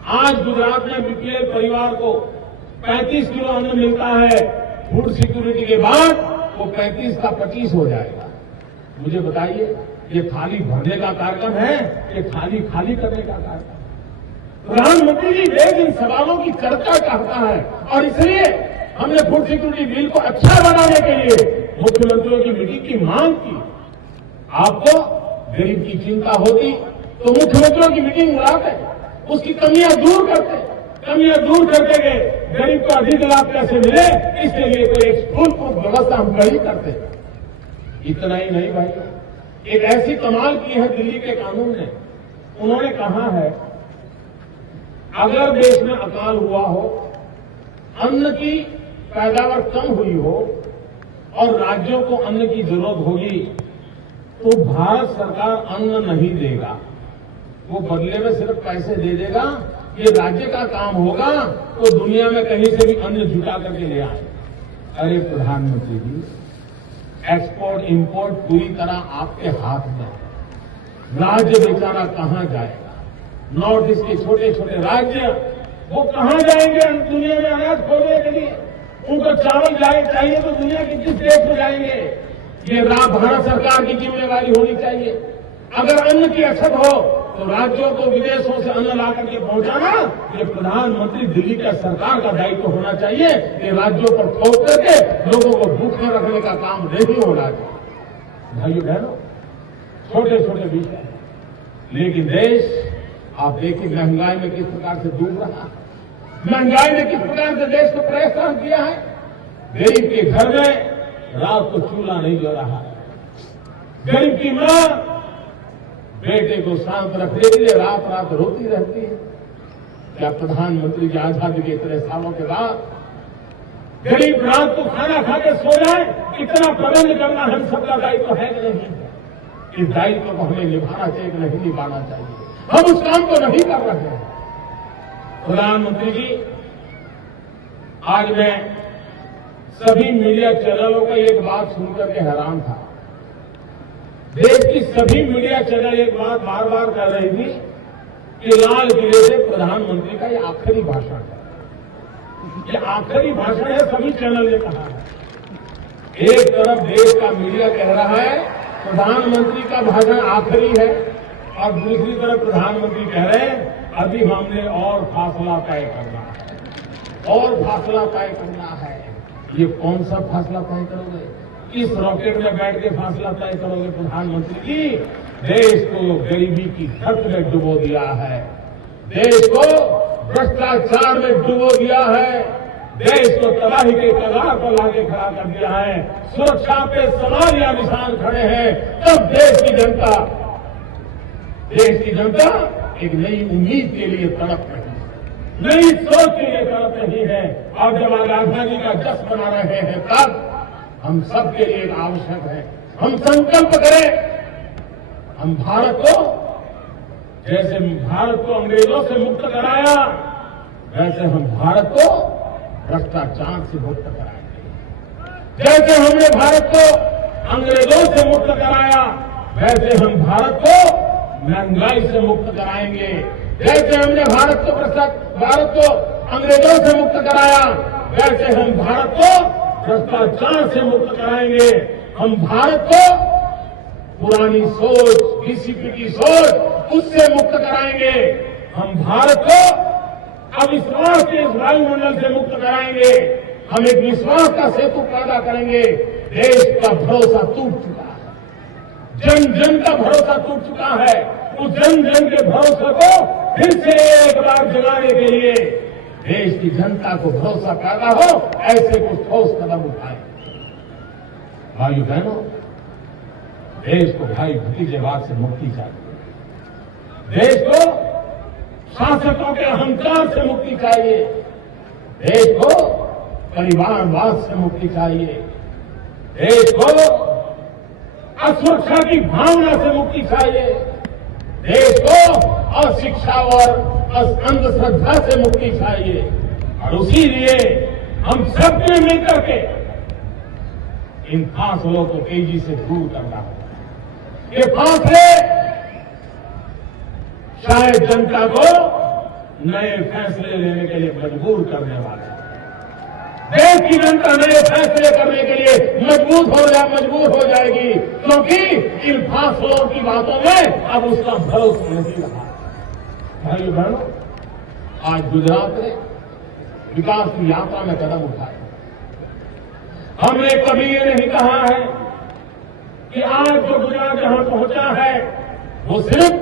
आज गुजरात में बीपीएल परिवार को 35 किलो अन्न मिलता है, फूड सिक्योरिटी के बाद वो 35 का 25 हो जाएगा। मुझे बताइए, ये थाली भरने का कार्यक्रम है, ये थाली खाली करने का कार्यक्रम? प्रधानमंत्री जी देश इन सवालों की चर्चा चाहता है और इसलिए हमने फूड सिक्योरिटी बिल को अच्छा बनाने के लिए मुख्यमंत्रियों की मीटिंग की मांग की। आपको गरीब की चिंता होती तो मुख्यमंत्रियों की मीटिंग बुलाते, उसकी कमियां दूर करते, कमियां दूर करके गए, गरीब को अधिक लाभ कैसे मिले इसके लिए कोई एक फूल व्यवस्था हम कहीं करते। इतना ही नहीं भाई, एक ऐसी कमाल की है दिल्ली के कानून ने, उन्होंने कहा है अगर देश में अकाल हुआ हो, अन्न की पैदावार कम हुई हो और राज्यों को अन्न की जरूरत होगी तो भारत सरकार अन्न नहीं देगा, वो बदले में सिर्फ पैसे दे देगा। ये राज्य का काम होगा तो दुनिया में कहीं से भी अन्न जुटा करके ले आए। अरे प्रधानमंत्री जी, एक्सपोर्ट इंपोर्ट पूरी तरह आपके हाथ में, राज्य बेचारा कहां जाएगा? नॉर्थ ईस्ट के छोटे छोटे राज्य वो कहां जाएंगे दुनिया में अनाज खोजने के लिए? उनको चावल चाहिए तो दुनिया के किस देश में जाएंगे? ये भारत सरकार की जिम्मेवारी होनी चाहिए। अगर अन्न की अछत हो तो राज्यों को विदेशों से अन्न ला करके पहुंचाना ये प्रधानमंत्री दिल्ली का सरकार का दायित्व होना चाहिए। ये राज्यों पर थोप करके लोगों को भूखे रखने का काम नहीं होना चाहिए। भाइयों बहनों, छोटे छोटे विषय हैं, लेकिन देश आप देखिए महंगाई में किस प्रकार से डूब रहा है, महंगाई ने किस प्रकार से देश को परेशान किया है। गरीब के घर में रात को चूल्हा नहीं जल रहा है, गरीब की मां बेटे को शांत रखने के लिए रात रात रोती रहती है। क्या प्रधानमंत्री की आजादी के इतने सालों के बाद गरीब रात को खाना खा के सो जाए, इतना प्रबंध करना हम सबका दायित्व है कि नहीं? इस दायित्व को हमें निभाना चाहिए कि नहीं निभाना चाहिए? हम उस काम को नहीं कर रहे हैं। प्रधानमंत्री जी, आज मैं सभी मीडिया चैनलों का एक बात सुनकर के हैरान था। देश की सभी मीडिया चैनल एक बात बार बार कर रही थी कि लाल किले से प्रधानमंत्री का ये आखिरी भाषण है, ये आखिरी भाषण है, सभी चैनल ने कहा है। एक तरफ देश का मीडिया कह रहा है प्रधानमंत्री का भाषण आखिरी है और दूसरी तरफ प्रधानमंत्री कह रहे हैं अभी हमने और फासला तय करना है, और फासला तय करना है। ये कौन सा फासला तय करोगे? किस रॉकेट में बैठ के फासला तय करोगे प्रधानमंत्री जी? देश को गरीबी की धरती में डुबो दिया है, देश को भ्रष्टाचार में डुबो दिया है, देश को तबाही के कगार पर लाके खड़ा कर दिया है, सुरक्षा पे सवाल या निशान खड़े हैं, तब देश की जनता एक नई उम्मीद के लिए तड़प रही है, नई सोच के लिए तड़प रही है। और जब आजादी का जश्न मना रहे हैं तब हम सबके लिए आवश्यक है हम संकल्प करें, हम भारत को जैसे भारत को अंग्रेजों से मुक्त कराया वैसे हम भारत को भ्रष्टाचार से मुक्त कराएंगे। जैसे हमने भारत को अंग्रेजों से मुक्त कराया वैसे हम भारत को महंगाई से मुक्त कराएंगे। जैसे हमने भारत को अंग्रेजों से मुक्त कराया वैसे हम भारत को भ्रष्टाचार से मुक्त कराएंगे। हम भारत को पुरानी सोच, डीसीपी की सोच उससे मुक्त कराएंगे। हम भारत को अविश्वास के इस वायुमंडल से मुक्त कराएंगे। हम एक विश्वास का सेतु पैदा करेंगे। देश का भरोसा टूट चुका है, जन जन का भरोसा टूट चुका है। उस जन जन के भरोसे को फिर से एक बार जगाने के लिए देश की जनता को भरोसा पैदा हो, ऐसे कुछ ठोस कदम उठाए। भाइयों बहनों, देश को भाई भतीजेवाद से मुक्ति चाहिए, देश को शासकों के अहंकार से मुक्ति चाहिए, देश को परिवारवाद से मुक्ति चाहिए, देश को असुरक्षा की भावना से मुक्ति चाहिए, देश को अशिक्षा और अंधश्रद्धा से मुक्ति चाहिए। और उसी लिए हम सबने मिलकर के इन फासलों को तेजी से दूर करना है। ये फासले शायद जनता को नए फैसले लेने के लिए मजबूर करने वाले हैं। देश की जनता नए फैसले करने के लिए मजबूर हो जाएगी, क्योंकि इन फासलों की बातों में अब उसका भरोसा नहीं रहा। भाइयों बहनों, आज गुजरात ने विकास की यात्रा में कदम उठाए। हमने कभी ये नहीं कहा है कि आज जो गुजरात जहां पहुंचा है वो सिर्फ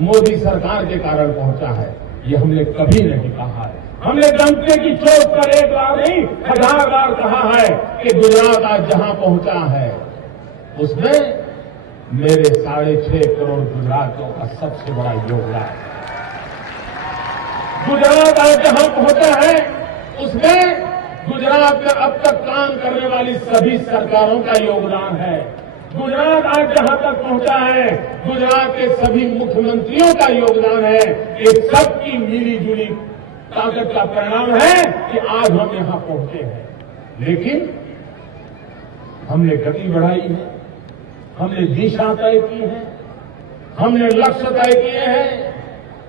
मोदी सरकार के कारण पहुंचा है, ये हमने कभी नहीं कहा है। हमने दमके की चोट पर एक बार नहीं 1000 बार कहा है कि गुजरात आज जहां पहुंचा है उसमें मेरे 6.5 करोड़ गुजरातियों का सबसे बड़ा योगदान है। गुजरात आज जहां पहुंचा है उसमें गुजरात में अब तक काम करने वाली सभी सरकारों का योगदान है। गुजरात आज जहां तक पहुंचा है गुजरात के सभी मुख्यमंत्रियों का योगदान है। ये सबकी मिली जुली ताकत का परिणाम है कि आज हम यहां पहुंचे हैं। लेकिन हमने गति बढ़ाई है, हमने दिशा तय की है, हमने लक्ष्य तय किए हैं,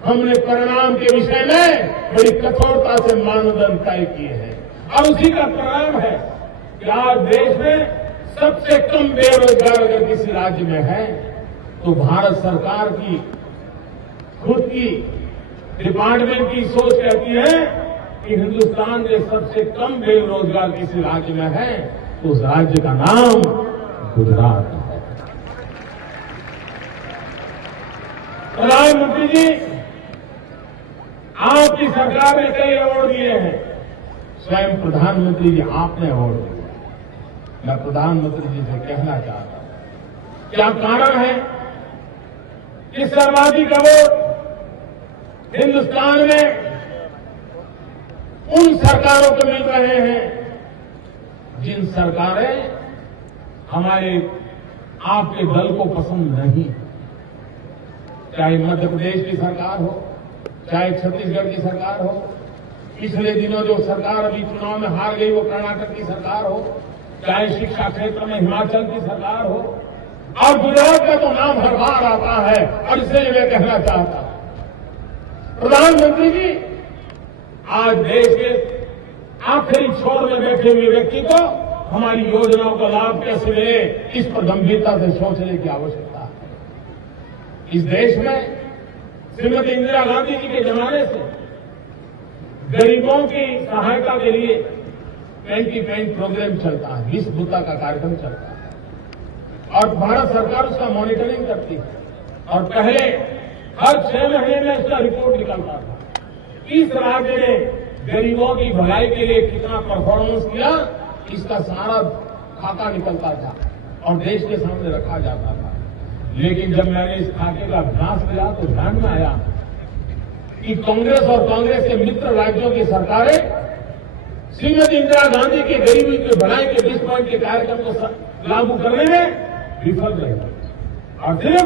हमने परिणाम के विषय में बड़ी कठोरता से मानदंड तय किए हैं। और उसी का परिणाम है कि आज देश में सबसे कम बेरोजगार अगर किसी राज्य में है तो भारत सरकार की खुद की डिपार्टमेंट की सोच कहती है कि हिंदुस्तान में सबसे कम बेरोजगार किसी राज्य में है तो उस राज्य का नाम गुजरात है। प्रधानमंत्री जी, आपकी सरकार ने कई अवार्ड दिए हैं, स्वयं प्रधानमंत्री जी आपने अवार्ड दिया। मैं प्रधानमंत्री जी से कहना चाहता हूं, क्या कारण है कि सर्वाधिक अवार्ड हिंदुस्तान में उन सरकारों को मिल रहे हैं जिन सरकारें हमारे आपके दल को पसंद नहीं, चाहे मध्य प्रदेश की सरकार हो, चाहे छत्तीसगढ़ की सरकार हो, पिछले दिनों जो सरकार अभी चुनाव में हार गई वो कर्नाटक की सरकार हो, चाहे शिक्षा क्षेत्र में हिमाचल की सरकार हो, और गुजरात का तो नाम हर बार आता है। और इसलिए मैं कहना चाहता हूं, प्रधानमंत्री जी, आज देश के आखिरी छोर में बैठे हुए व्यक्ति को हमारी योजनाओं का लाभ कैसे मिले, इस पर गंभीरता से सोचने की आवश्यकता है। इस देश में श्रीमती इंदिरा गांधी जी के जमाने से गरीबों की सहायता के लिए पेन प्रोग्राम चलता है, 20 बुद्धा का कार्यक्रम चलता है और भारत सरकार उसका मॉनिटरिंग करती है। और पहले हर 6 महीने में इसका रिपोर्ट निकलता था। इस राज्य ने गरीबों की भलाई के लिए कितना परफॉर्मेंस किया, इसका सारा खाका निकलता था और देश के सामने रखा जाता था। लेकिन जब मैंने इस खाके का अभ्यास किया तो ध्यान में आया कि कांग्रेस और कांग्रेस के मित्र राज्यों की सरकारें श्रीमती इंदिरा गांधी के गरीबी के भलाई के 20 पॉइंट के कार्यक्रम को लागू करने में विफल रही और सिर्फ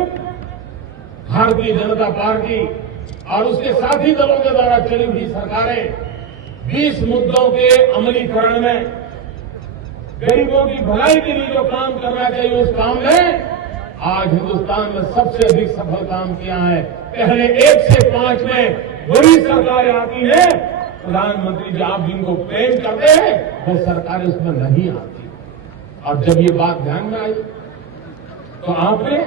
भारतीय जनता पार्टी और उसके साथी दलों के द्वारा चली हुई सरकारें 20 मुद्दों के अमलीकरण में, गरीबों की भलाई के लिए जो काम करना चाहिए उस काम में आज हिंदुस्तान में सबसे अधिक सफल काम किया है। पहले 1 से 5 में बड़ी सरकारें आती है, प्रधानमंत्री जी आप जिनको प्रेम करते हैं वो सरकारें उसमें नहीं आती। और जब ये बात ध्यान में आई तो आपने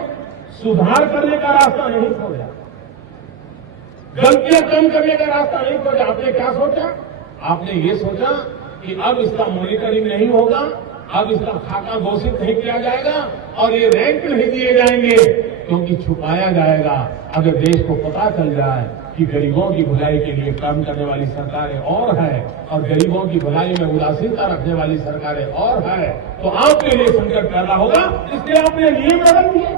सुधार करने का रास्ता नहीं खोजा, गलतियां कम करने का रास्ता नहीं खोजा। आपने क्या सोचा? आपने ये सोचा कि अब इसका मॉनिटरिंग नहीं होगा, अब इसका खाका घोषित नहीं किया जाएगा और ये रैंक नहीं दिए जाएंगे क्योंकि छुपाया जाएगा। अगर देश को पता चल जाए कि गरीबों की भलाई के लिए काम करने वाली सरकारें और है और गरीबों की भलाई में उदासीनता रखने वाली सरकारें और है तो आपके लिए संकट पैदा होगा। इसलिए आपने नियम बदल दिए।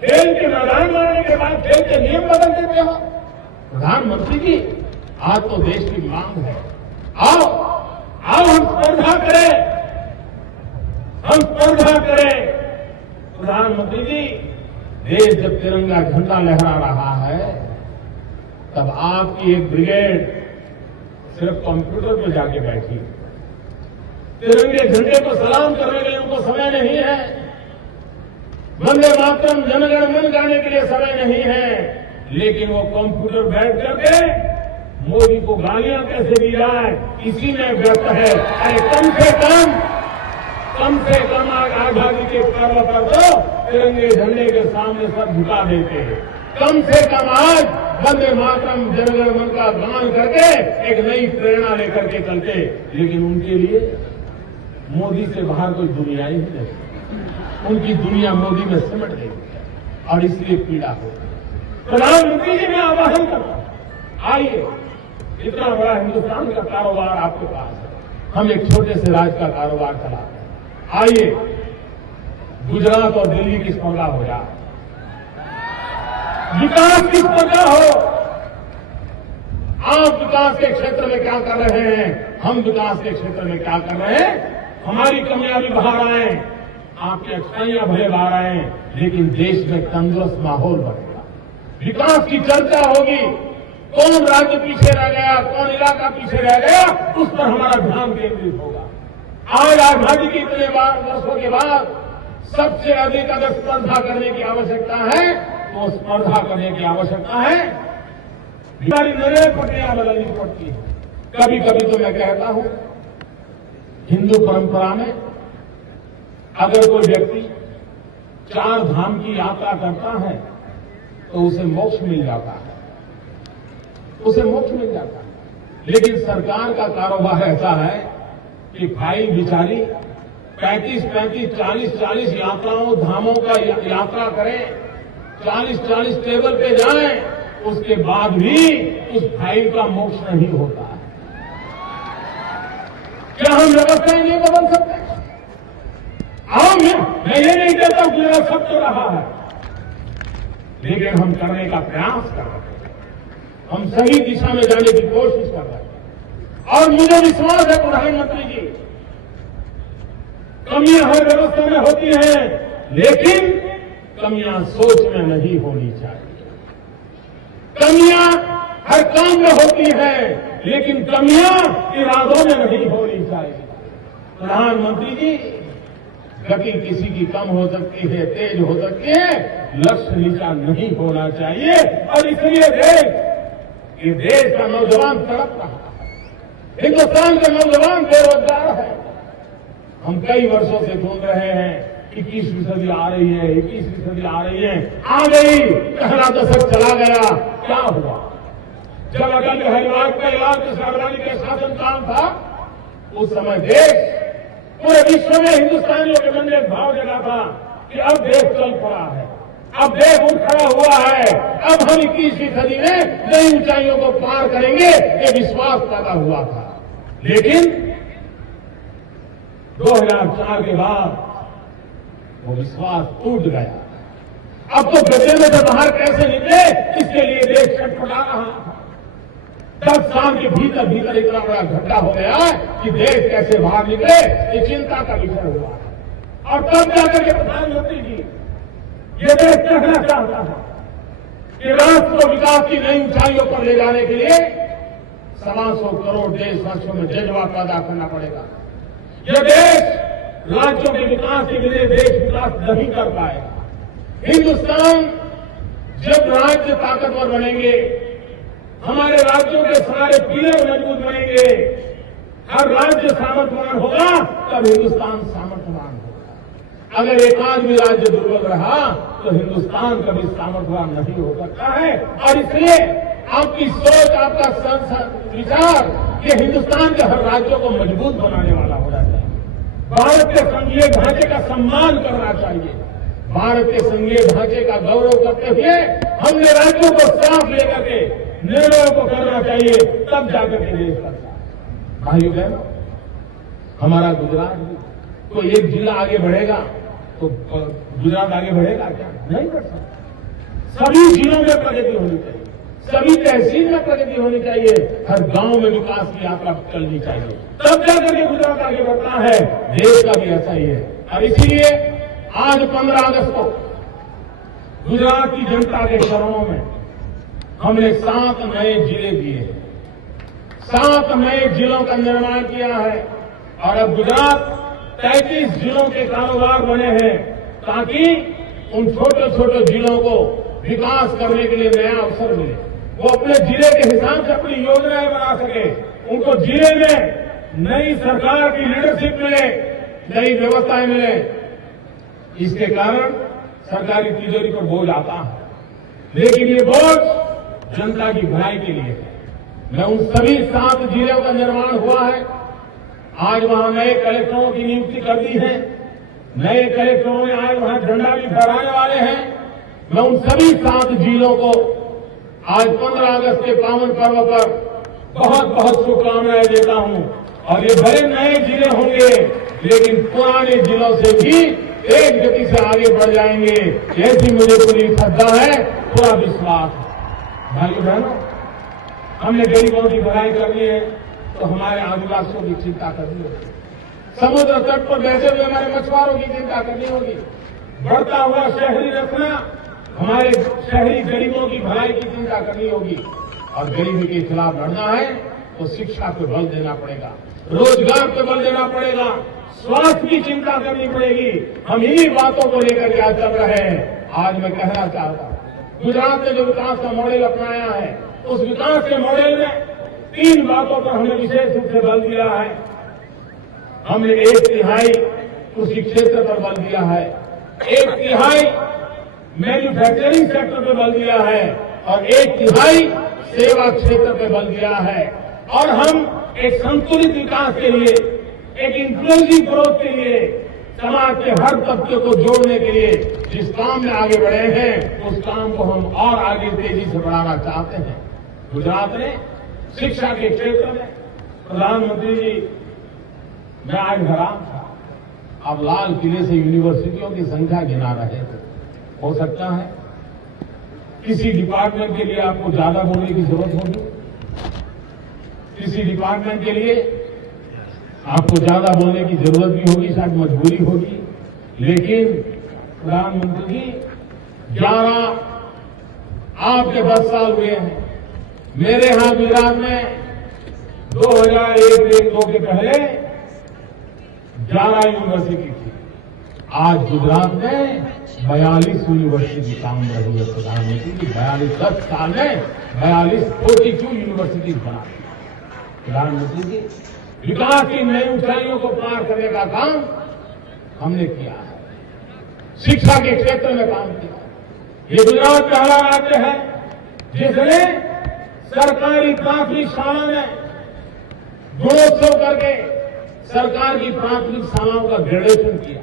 खेल के मैदान में आने के बाद खेल के नियम बदल देते हो। प्रधानमंत्री जी आज तो देश की मांग है, आओ हम स्पर्धा करें, हम स्पर्धा करें। प्रधानमंत्री जी देश जब तिरंगा झंडा लहरा रहा है तब आपकी एक ब्रिगेड सिर्फ कंप्यूटर पर जाके बैठी, तिरंगे झंडे को सलाम करने के लिए उनको समय नहीं है, वंदे मातरम जनगण मन गाने के लिए समय नहीं है, लेकिन वो कंप्यूटर बैठ करके मोदी को गालियां कैसे दी जाए इसी में व्यस्त है। अरे कम से कम आजादी के पर्व पर तो तिरंगे झंडे के सामने सब झुका देते हैं। कम से कम आज वंदे मातरम जनगण मन का गान करके एक नई प्रेरणा लेकर के चलते, लेकिन उनके लिए मोदी से बाहर कोई दुनिया ही नहीं, उनकी दुनिया मोदी में सिमट गई और इसलिए पीड़ा हो। प्रधानमंत्री जी मैं आह्वान करता हूं, आइए, इतना बड़ा हिंदुस्तान का कारोबार आपके पास है, हम एक छोटे से राज्य का कारोबार चलाते हैं। आइए गुजरात और दिल्ली की स्पर्धा हो जाए, विकास की स्पर्धा हो। आप विकास के क्षेत्र में क्या कर रहे हैं, हम विकास के क्षेत्र में क्या कर रहे हैं। हमारी कमियां भी बाहर आए, आपकी अच्छाइयां भले बाहर आए, लेकिन देश में तंदुरुस्त माहौल बनेगा, विकास की चर्चा होगी। कौन राज्य पीछे रह गया, कौन इलाका पीछे रह गया, उस पर हमारा ध्यान केंद्रित होगा। आज आजादी के इतने वर्षों के बाद सबसे अधिक अगर स्पर्धा करने की आवश्यकता है तो स्पर्धा करने की आवश्यकता है। हमारी नजरें प्रक्रिया बदलनी पड़ती है। कभी कभी तो मैं कहता हूं हिंदू परंपरा में अगर कोई व्यक्ति 4 धाम की यात्रा करता है तो उसे मोक्ष मिल जाता है, उसे मोक्ष मिल जाता है। लेकिन सरकार का कारोबार ऐसा है कि फाइल बिचारी 35, 40 यात्राओं धामों का यात्रा करें, 40 टेबल पे जाएं, उसके बाद भी उस फाइल का मोक्ष नहीं होता है। क्या हम व्यवस्थाएं नहीं बदल सकते? मैं ये नहीं कहता हूं कि मेरा सब तो रहा है, लेकिन हम करने का प्रयास कर रहे हैं, हम सही दिशा में जाने की कोशिश कर रहे हैं। और मुझे विश्वास है प्रधानमंत्री जी, कमियां हर व्यवस्था में होती हैं, लेकिन कमियां सोच में नहीं होनी चाहिए। कमियां हर काम में होती हैं, लेकिन कमियां इरादों में नहीं होनी चाहिए। प्रधानमंत्री जी गति किसी की कम हो सकती है, तेज हो सकती है, लक्ष्य नीचा नहीं होना चाहिए। और इसलिए ये देश का नौजवान तड़प रहा है, हिंदुस्तान का नौजवान बेरोजगार है। हम कई वर्षों से ढूंढ रहे हैं 21वीं सदी आ रही है, 21वीं सदी आ रही है, आ गई, पहला दशक चला गया, क्या हुआ? जब अटल बिहारी वाजपेयी लाल कृष्ण आडवाणी के शासन काल था, उस समय देश पूरे विश्व में हिंदुस्तानियों के मन में एक भाव जगा था कि अब देश चल पड़ा है, अब देश उठ खड़ा हुआ है। अब हम 21वीं सदी में नई ऊंचाइयों को पार करेंगे, ये विश्वास पैदा हुआ था। लेकिन 2004 के बाद वो विश्वास टूट गया। अब तो गड्ढे में से बाहर कैसे निकले, इसके लिए देश छटपटा रहा था। 10 साल के भीतर भीतर इतना बड़ा गड्ढा हो गया है कि देश कैसे बाहर निकले, ये चिंता का विषय हुआ। और तब जाकर के प्रधानमंत्री जी ये देश कहना चाहता था कि राष्ट्र को विकास की नई ऊंचाइयों पर ले जाने के लिए 125 करोड़ देशवासियों में जज्बा पैदा करना पड़ेगा। यह देश राज्यों के विकास के लिए देश विकास नहीं कर पाएगा। हिंदुस्तान जब राज्य ताकतवर बनेंगे, हमारे राज्यों के सारे पिलर मजबूत बनेंगे, हर राज्य सामर्थ्यवान होगा, तब हिंदुस्तान सामर्थ्यवान होगा। अगर एक आदमी राज्य दुर्बल रहा तो हिंदुस्तान कभी सामर्थ्यवान नहीं हो सकता है। और इसलिए आपकी सोच, आपका विचार ये हिंदुस्तान के हर राज्यों को मजबूत बनाने वाला होना चाहिए। भारत के संघीय ढांचे का सम्मान करना चाहिए। भारत के संघीय ढांचे का गौरव करते हुए हमने राज्यों को साथ लेकर के निर्णयों को करना चाहिए, तब जाकर के देश करता है। भाइयों बहनों, हमारा गुजरात भी कोई एक जिला आगे बढ़ेगा तो गुजरात आगे बढ़ेगा क्या? नहीं बढ़ सकता। सभी जिलों में प्रगति होनी चाहिए, सभी तहसील में प्रगति होनी चाहिए, हर गांव में विकास की यात्रा चलनी चाहिए, तब जाकर के गुजरात आगे बढ़ता है। देश का भी ऐसा ही है। और इसीलिए आज 15 अगस्त को गुजरात की जनता के चरणों में हमने 7 नए जिले दिए, 7 नए जिलों का निर्माण किया है। और अब गुजरात 33 जिलों के कारोबार बने हैं, ताकि उन छोटे छोटे जिलों को विकास करने के लिए नया अवसर मिले। वो अपने जिले के हिसाब से अपनी योजनाएं बना सके, उनको जिले में नई सरकार की लीडरशिप मिले, नई व्यवस्थाएं मिले। इसके कारण सरकारी तिजोरी पर बोझ आता है, लेकिन ये बोझ जनता की भलाई के लिए है। मैं उन सभी 7 जिलों का निर्माण हुआ है। आज वहां नए कलेक्टरों की नियुक्ति कर दी है। नए कलेक्टरों ने आज वहां झंडा भी फहराने वाले हैं। मैं उन सभी 7 जिलों को आज 15 अगस्त के पावन पर्व पर बहुत बहुत शुभकामनाएं देता हूं। और ये भले नए जिले होंगे, लेकिन पुराने जिलों से भी तेज गति से आगे बढ़ जाएंगे, ऐसी मुझे पूरी श्रद्धा है, पूरा विश्वास है। भाइयों बहनों, हमने गरीबों की भलाई करनी है तो हमारे आदिवासियों की चिंता करनी होगी, समुद्र तट पर बैठे हुए हमारे मछुआरों की चिंता करनी होगी, बढ़ता हुआ शहरी रखना, हमारे शहरी गरीबों की भलाई की चिंता करनी होगी। और गरीबी के खिलाफ लड़ना है तो शिक्षा पे बल देना पड़ेगा, रोजगार पे बल देना पड़ेगा, स्वास्थ्य की चिंता करनी पड़ेगी। हम इन्हीं बातों को लेकर के आज चल रहे हैं। आज मैं कहना चाहता हूं, गुजरात ने जो विकास का मॉडल अपनाया है, उस विकास के मॉडल में 3 बातों पर हमने विशेष रूप से बल दिया है। हमने 1/3 कृषि क्षेत्र पर बल दिया है, 1/3 मैन्युफैक्चरिंग सेक्टर पर बल दिया है और 1/3 सेवा क्षेत्र पर बल दिया है। और हम एक संतुलित विकास के लिए, एक इंक्लूसिव ग्रोथ के लिए, समाज के हर तबके को जोड़ने के लिए जिस काम में आगे बढ़े हैं, उस काम को हम और आगे तेजी से बढ़ाना चाहते हैं। गुजरात ने शिक्षा के क्षेत्र में, प्रधानमंत्री जी, मैं आज हैरान था, आप लाल किले से यूनिवर्सिटियों की संख्या गिना रहे थे। हो सकता है किसी डिपार्टमेंट के लिए आपको ज्यादा बोलने की जरूरत होगी, किसी डिपार्टमेंट के लिए आपको ज्यादा बोलने की जरूरत भी होगी, शायद मजबूरी होगी। लेकिन प्रधानमंत्री जी, 11 आपके 10 साल हुए हैं। मेरे यहां गुजरात में 2001-2 के पहले 11 यूनिवर्सिटी थी। आज गुजरात में 42 यूनिवर्सिटी काम रही है। प्रधानमंत्री जी 10 साल में 42 यूनिवर्सिटी बना दी। प्रधानमंत्री जी, विकास की नई ऊंचाइयों को पार करने का काम हमने किया है, शिक्षा के क्षेत्र में काम किया। ये गुजरात पहला राज्य है जिसने सरकारी प्राथमिक शाला में गुणोत्सव करके सरकार की प्राथमिक शालाओं का ग्रेडेशन किया।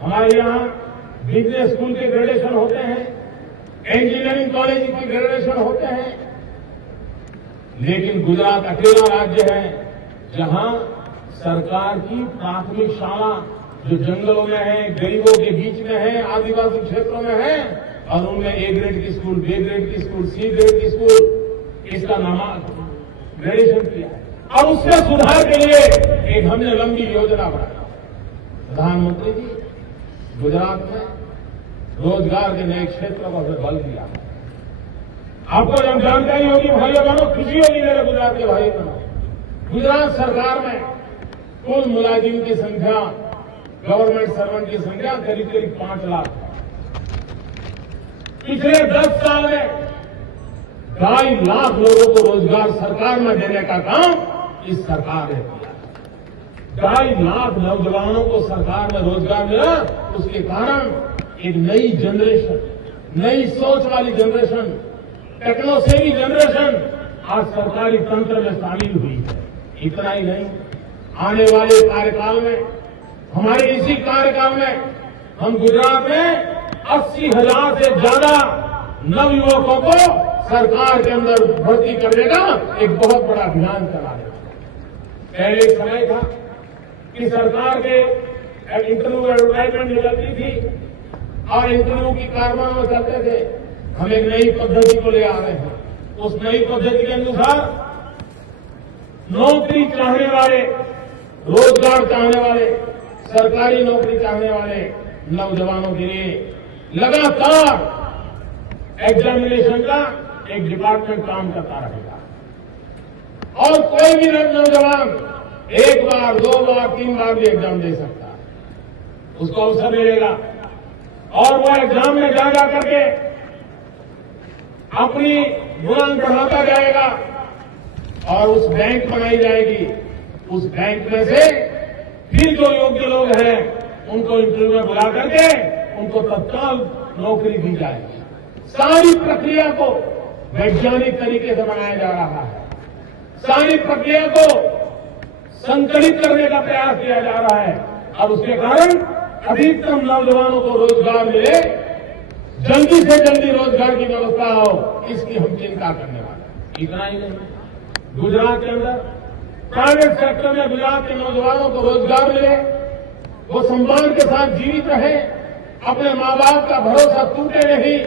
हमारे यहां बिजनेस स्कूल के ग्रेजुएशन होते हैं, इंजीनियरिंग कॉलेज के ग्रेजुएशन होते हैं, लेकिन गुजरात अकेला राज्य है जहां सरकार की प्राथमिक शाला जो जंगलों में है, गरीबों के बीच में है, आदिवासी क्षेत्रों में है, और उनमें ए ग्रेड की स्कूल, बी ग्रेड की स्कूल, सी ग्रेड की स्कूल, इसका ग्रेजुएशन किया है। और उसमें सुधार के लिए एक हमने लंबी योजना बनाई। प्रधानमंत्री जी, गुजरात में रोजगार के नए क्षेत्रों को हमें बल दिया। आपको जब जानकारी होगी भाइयों बहनों, खुशी होगी मेरे गुजरात के भाइयों बहनों, गुजरात सरकार में कुल मुलाजिम की संख्या, गवर्नमेंट सर्वेंट की संख्या करीब करीब 5 लाख है। पिछले 10 साल में 2.5 लाख लोगों को रोजगार सरकार में देने का काम इस सरकार ने किया। 2.5 लाख नौजवानों को सरकार में रोजगार मिला। उसके कारण एक नई जनरेशन, नई सोच वाली जनरेशन, टेक्नो सेवी जनरेशन आज सरकारी तंत्र में शामिल हुई है। इतना ही नहीं, आने वाले कार्यकाल में, हमारे इसी कार्यकाल में हम गुजरात में 80,000 से ज्यादा नवयुवकों को सरकार के अंदर भर्ती करने का एक बहुत बड़ा अभियान चला रहे हैं। पहले एक समय था कि सरकार के इंटरव्यू एडवर्टाइजमेंट निकलती थी और इंटरव्यू की कार्रवाई करते थे। हम एक नई पद्धति को ले आ रहे हैं। उस नई पद्धति के अनुसार नौकरी चाहने वाले, रोजगार चाहने वाले, सरकारी नौकरी चाहने वाले नौजवानों के लिए लगातार एग्जामिनेशन का एक डिपार्टमेंट काम करता रहेगा और कोई भी नौजवान 1 बार, 2 बार, 3 बार भी एग्जाम दे सकता है। उसको अवसर मिलेगा और वो एग्जाम में जा करके अपनी गुणांक बढ़ाता जाएगा और उस बैंक बनाई जाएगी। उस बैंक में से फिर जो योग्य लोग हैं उनको इंटरव्यू में बुला करके उनको तत्काल नौकरी दी जाएगी। सारी प्रक्रिया को वैज्ञानिक तरीके से बनाया जा रहा है। सारी प्रक्रिया को संकलित करने का प्रयास किया जा रहा है और उसके कारण अधिकतम नौजवानों को रोजगार मिले, जल्दी से जल्दी रोजगार की व्यवस्था हो, इसकी हम चिंता करने वाले हैं। इतना ही नहीं, गुजरात के अंदर प्राइवेट सेक्टर में गुजरात के नौजवानों को रोजगार मिले, वो सम्मान के साथ जीवित रहे, अपने माँ बाप का भरोसा टूटे नहीं।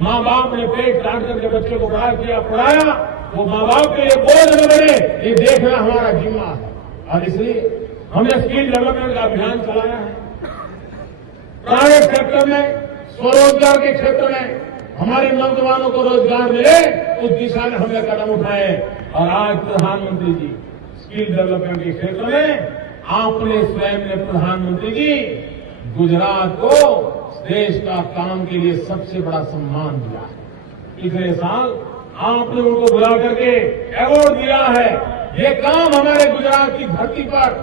माँ बाप ने पेट काट करके बच्चे को बड़ा किया, पढ़ाया, वो माँ बाप के लिए बोझ न बने, ये देखना हमारा जिम्मा है। और इसलिए हमने स्किल डेवलपमेंट का अभियान चलाया है। प्राइवेट सेक्टर में, स्वरोजगार के क्षेत्र में हमारे नौजवानों को रोजगार मिले, उस दिशा में हमने कदम उठाए। और आज प्रधानमंत्री जी स्किल डेवलपमेंट के क्षेत्र में आपने स्वयं ने प्रधानमंत्री जी गुजरात को देश का काम के लिए सबसे बड़ा सम्मान दिया है। पिछले साल आपने उनको बुला करके अवार्ड दिया है। ये काम हमारे गुजरात की धरती पर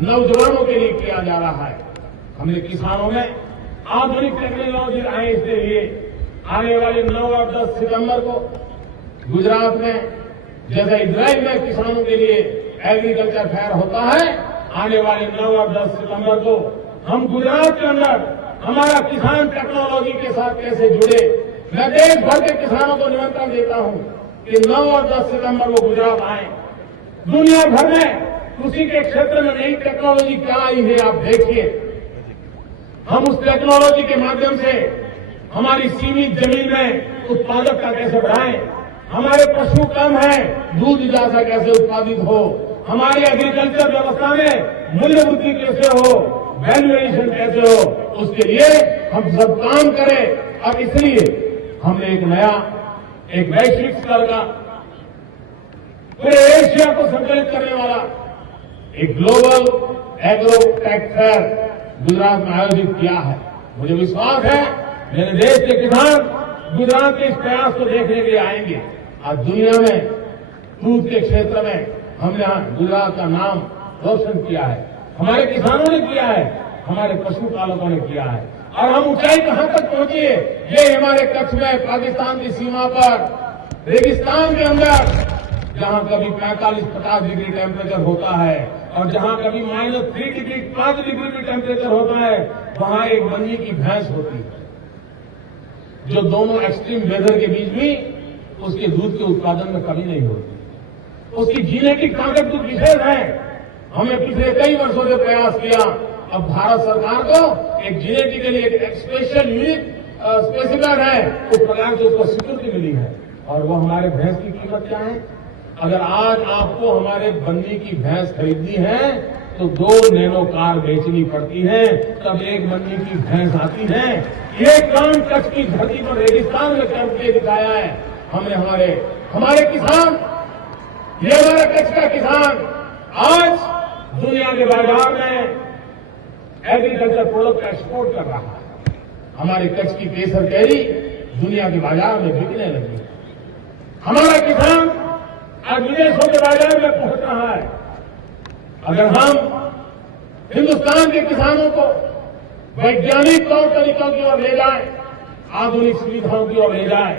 नौजवानों के लिए किया जा रहा है। हमने किसानों में आधुनिक टेक्नोलॉजी आए, इसलिए आने वाले 9 और 10 सितंबर को गुजरात में जैसे इजराइल में किसानों के लिए एग्रीकल्चर फेयर होता है, आने वाले 9 और 10 सितंबर को हम गुजरात के अंदर हमारा किसान टेक्नोलॉजी के साथ कैसे जुड़े। मैं देश भर के किसानों को निमंत्रण देता हूं कि 9 और 10 सितंबर वो गुजरात आए। दुनिया भर में कृषि के क्षेत्र में नई टेक्नोलॉजी क्या आई है आप देखिए। हम उस टेक्नोलॉजी के माध्यम से हमारी सीमित जमीन में उत्पादकता कैसे बढ़ाएं, हमारे पशु कम है, दूध ज्यादा कैसे उत्पादित हो, हमारी एग्रीकल्चर व्यवस्था में मूल्य वृद्धि कैसे हो, वैल्यू एडिशन कैसे हो, उसके लिए हम सब काम करें। और इसलिए हमने एक नया, एक वैश्विक स्तर का, पूरे एशिया को संकलित करने वाला एक global agro tech fair Gujarat में आयोजित किया है। मुझे विश्वास है मेरे देश के किसान गुजरात के इस प्रयास को देखने के लिए आएंगे। आज दुनिया में दूध के क्षेत्र में हमने गुजरात का नाम रोशन किया है, हमारे किसानों ने किया है, हमारे पशुपालकों ने किया है। और हम ऊंचाई कहां तक पहुंची है, ये हमारे कच्छ में पाकिस्तान की सीमा पर रेगिस्तान के अंदर जहां कभी 45-50 डिग्री टेम्परेचर होता है और जहां कभी -3 डिग्री 5 डिग्री भी टेम्परेचर होता है, वहां एक बन्नी की भैंस होती है जो दोनों एक्सट्रीम वेदर के बीच भी उसके दूध के उत्पादन में कमी नहीं होती। उसकी जीनेटिक ताकत कुछ विशेष है। हमने पिछले कई वर्षों से प्रयास किया। अब भारत सरकार को एक जीनेटिकली एक स्पेशल यूनिक स्पेसिफिक है, उस प्रकार से उसको स्वीकृति मिली है। और वो हमारे भैंस की कीमत क्या है? अगर आज आपको हमारे बन्नी की भैंस खरीदनी है तो 2 नैनो कार बेचनी पड़ती है, तब एक बन्नी की भैंस आती है। ये काम कच्छ की धरती पर रेगिस्तान में करके दिखाया है हमने। हमारे किसान, ये हमारा कच्छ का किसान आज दुनिया के बाजार में एग्रीकल्चर प्रोडक्ट एक्सपोर्ट कर रहा है। हमारे कच्छ की केसर कैरी दुनिया के बाजार में बिकने लगी है। हमारा किसान आज विदेशों के बाजार में पहुंच रहा है। अगर हम हिंदुस्तान के किसानों को वैज्ञानिक तौर तरीकों की ओर ले जाए, आधुनिक सुविधाओं की ओर ले जाए,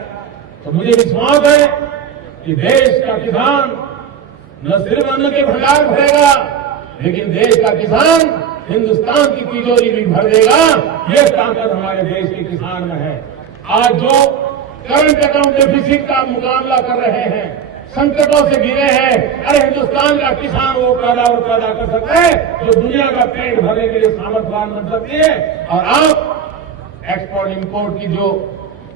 तो मुझे विश्वास है कि देश का किसान न सिर्फ अन्न के भंडार भरेगा, लेकिन देश का किसान हिंदुस्तान की तिजोरी भी भर देगा। ये ताकत हमारे देश के किसान में है। आज जो करंट अकाउंट डेफिसिट का मुकाबला कर रहे हैं, संकटों से घिरे हैं, अरे हिंदुस्तान का किसान वो पैदा कर सकता है जो दुनिया का पेट भरने के लिए सामर्थ्यवान बन सकती है। और आप एक्सपोर्ट इंपोर्ट की जो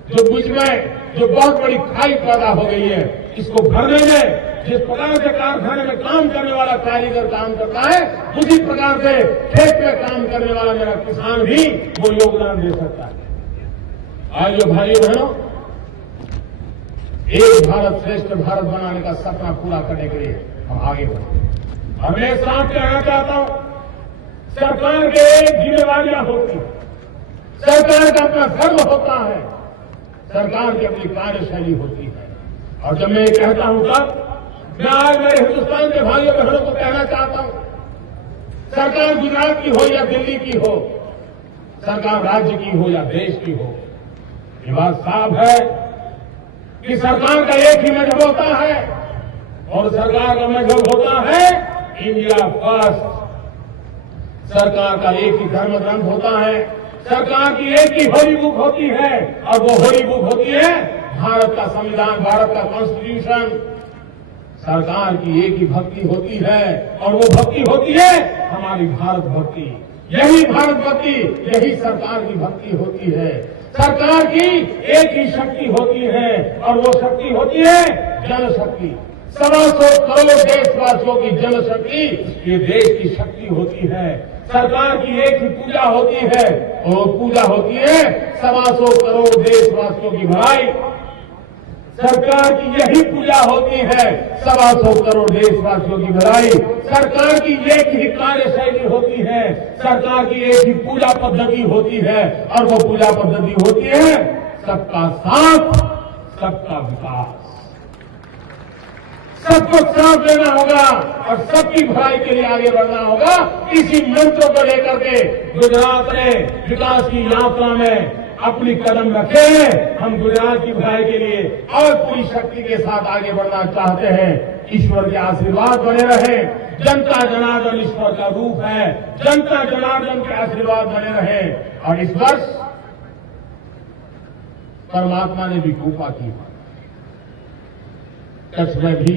बीच में जो बहुत बड़ी खाई पैदा हो गई है, इसको भरने में जिस प्रकार से कारखाने में काम करने वाला कारीगर काम करता है, उसी प्रकार से खेत में काम करने वाला मेरा किसान भी वो योगदान दे सकता है। आज जो भाइयों बहनों, एक भारत श्रेष्ठ भारत बनाने का सपना पूरा करने के लिए हम आगे बढ़े। और मैं साफ कहना चाहता हूं, सरकार के एक जिम्मेवारियां होती है, सरकार का अपना धर्म होता है, सरकार की अपनी कार्यशैली होती है। और जब मैं ये कहता हूं तब मैं आज मेरे हिंदुस्तान के भाइयों बहनों को कहना चाहता हूं, सरकार गुजरात की हो या दिल्ली की हो, सरकार राज्य की हो या देश की हो, ये बात साफ है कि सरकार का एक ही मजहब होता है और सरकार का मजहब होता है इंडिया फर्स्ट। सरकार का एक ही धर्म ग्रंथ होता है, सरकार की एक ही होली बुक होती है और वो होली बुक होती है भारत का संविधान, भारत का कॉन्स्टिट्यूशन। सरकार की एक ही भक्ति होती है और वो भक्ति होती है हमारी भारत भक्ति। यही भारत भक्ति, यही सरकार की भक्ति होती है। सरकार की एक ही शक्ति होती है और वो शक्ति होती है जनशक्ति। 125 करोड़ देशवासियों की जनशक्ति ये देश की शक्ति होती है। सरकार की एक ही पूजा होती है और वो पूजा होती है 125 करोड़ देशवासियों की भलाई। सरकार की यही पूजा होती है 125 करोड़ देशवासियों की भलाई। सरकार की एक ही कार्यशैली होती है, सरकार की एक ही पूजा पद्धति होती है और वो पूजा पद्धति होती है सबका साथ, सबका विकास। सबको साथ देना होगा और सबकी भलाई के लिए आगे बढ़ना होगा। इसी मंत्र को लेकर के गुजरात ने विकास की यात्रा में अपनी कदम रखे हैं। हम गुजरात की भलाई के लिए और पूरी शक्ति के साथ आगे बढ़ना चाहते हैं। ईश्वर के आशीर्वाद बने रहे। जनता जनार्दन ईश्वर का रूप है, जनता जनार्दन के आशीर्वाद बने रहे। और इस वर्ष परमात्मा ने भी कृपा की। कच्छ में भी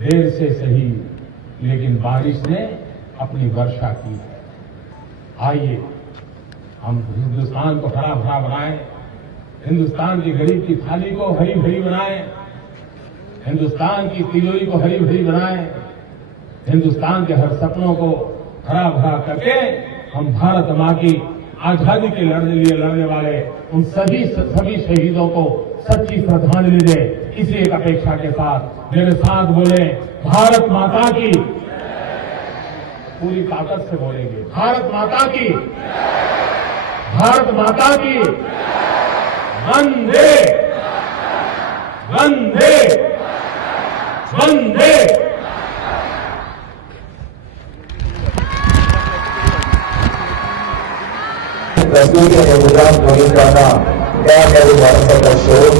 देर से सही लेकिन बारिश ने अपनी वर्षा की है। आइए हम हिंदुस्तान को हरा भरा बनाएं, हिंदुस्तान की गरीब की थाली को हरी भरी बनाएं, हिंदुस्तान की तिजोरी को हरी भरी बनाएं, हिंदुस्तान के हर सपनों को हरा भरा करके हम भारत मां की आजादी के लिए लड़ने वाले उन सभी शहीदों को सच्ची श्रद्धांजलि दें। इसी एक अपेक्षा के साथ मेरे साथ बोले, भारत माता की, पूरी ताकत से बोलेंगे, भारत माता की, भारत माता की, वंदे वंदे वंदे। प्रस्तुति के प्रोग्राम पूरी करना क्या मेरे भारत का शोर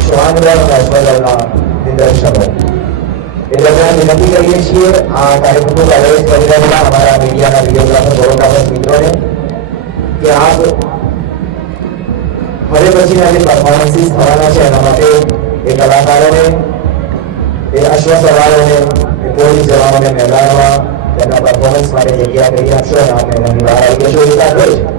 श्वानवर नजर निदर्शन हो। એ દરમિયાન વિનંતી કરીએ છીએ આ કાર્યક્રમનું કવરેજ કરી રહેલા અમારા મીડિયાના વિડીયોગ્રાફર ફોટોગ્રાફર મિત્રોને કે આપ હવે પછીના જે પરફોર્મન્સીસ થવાના છે એના માટે એ કલાકારોને એ અશ્વસવારોને એ પોલીસ જવાનોને મેદાનમાં તેમના પરફોર્મન્સ માટે જગ્યા કરી આપશો અને આપણે એની બહાર આવી જશો એટલા જ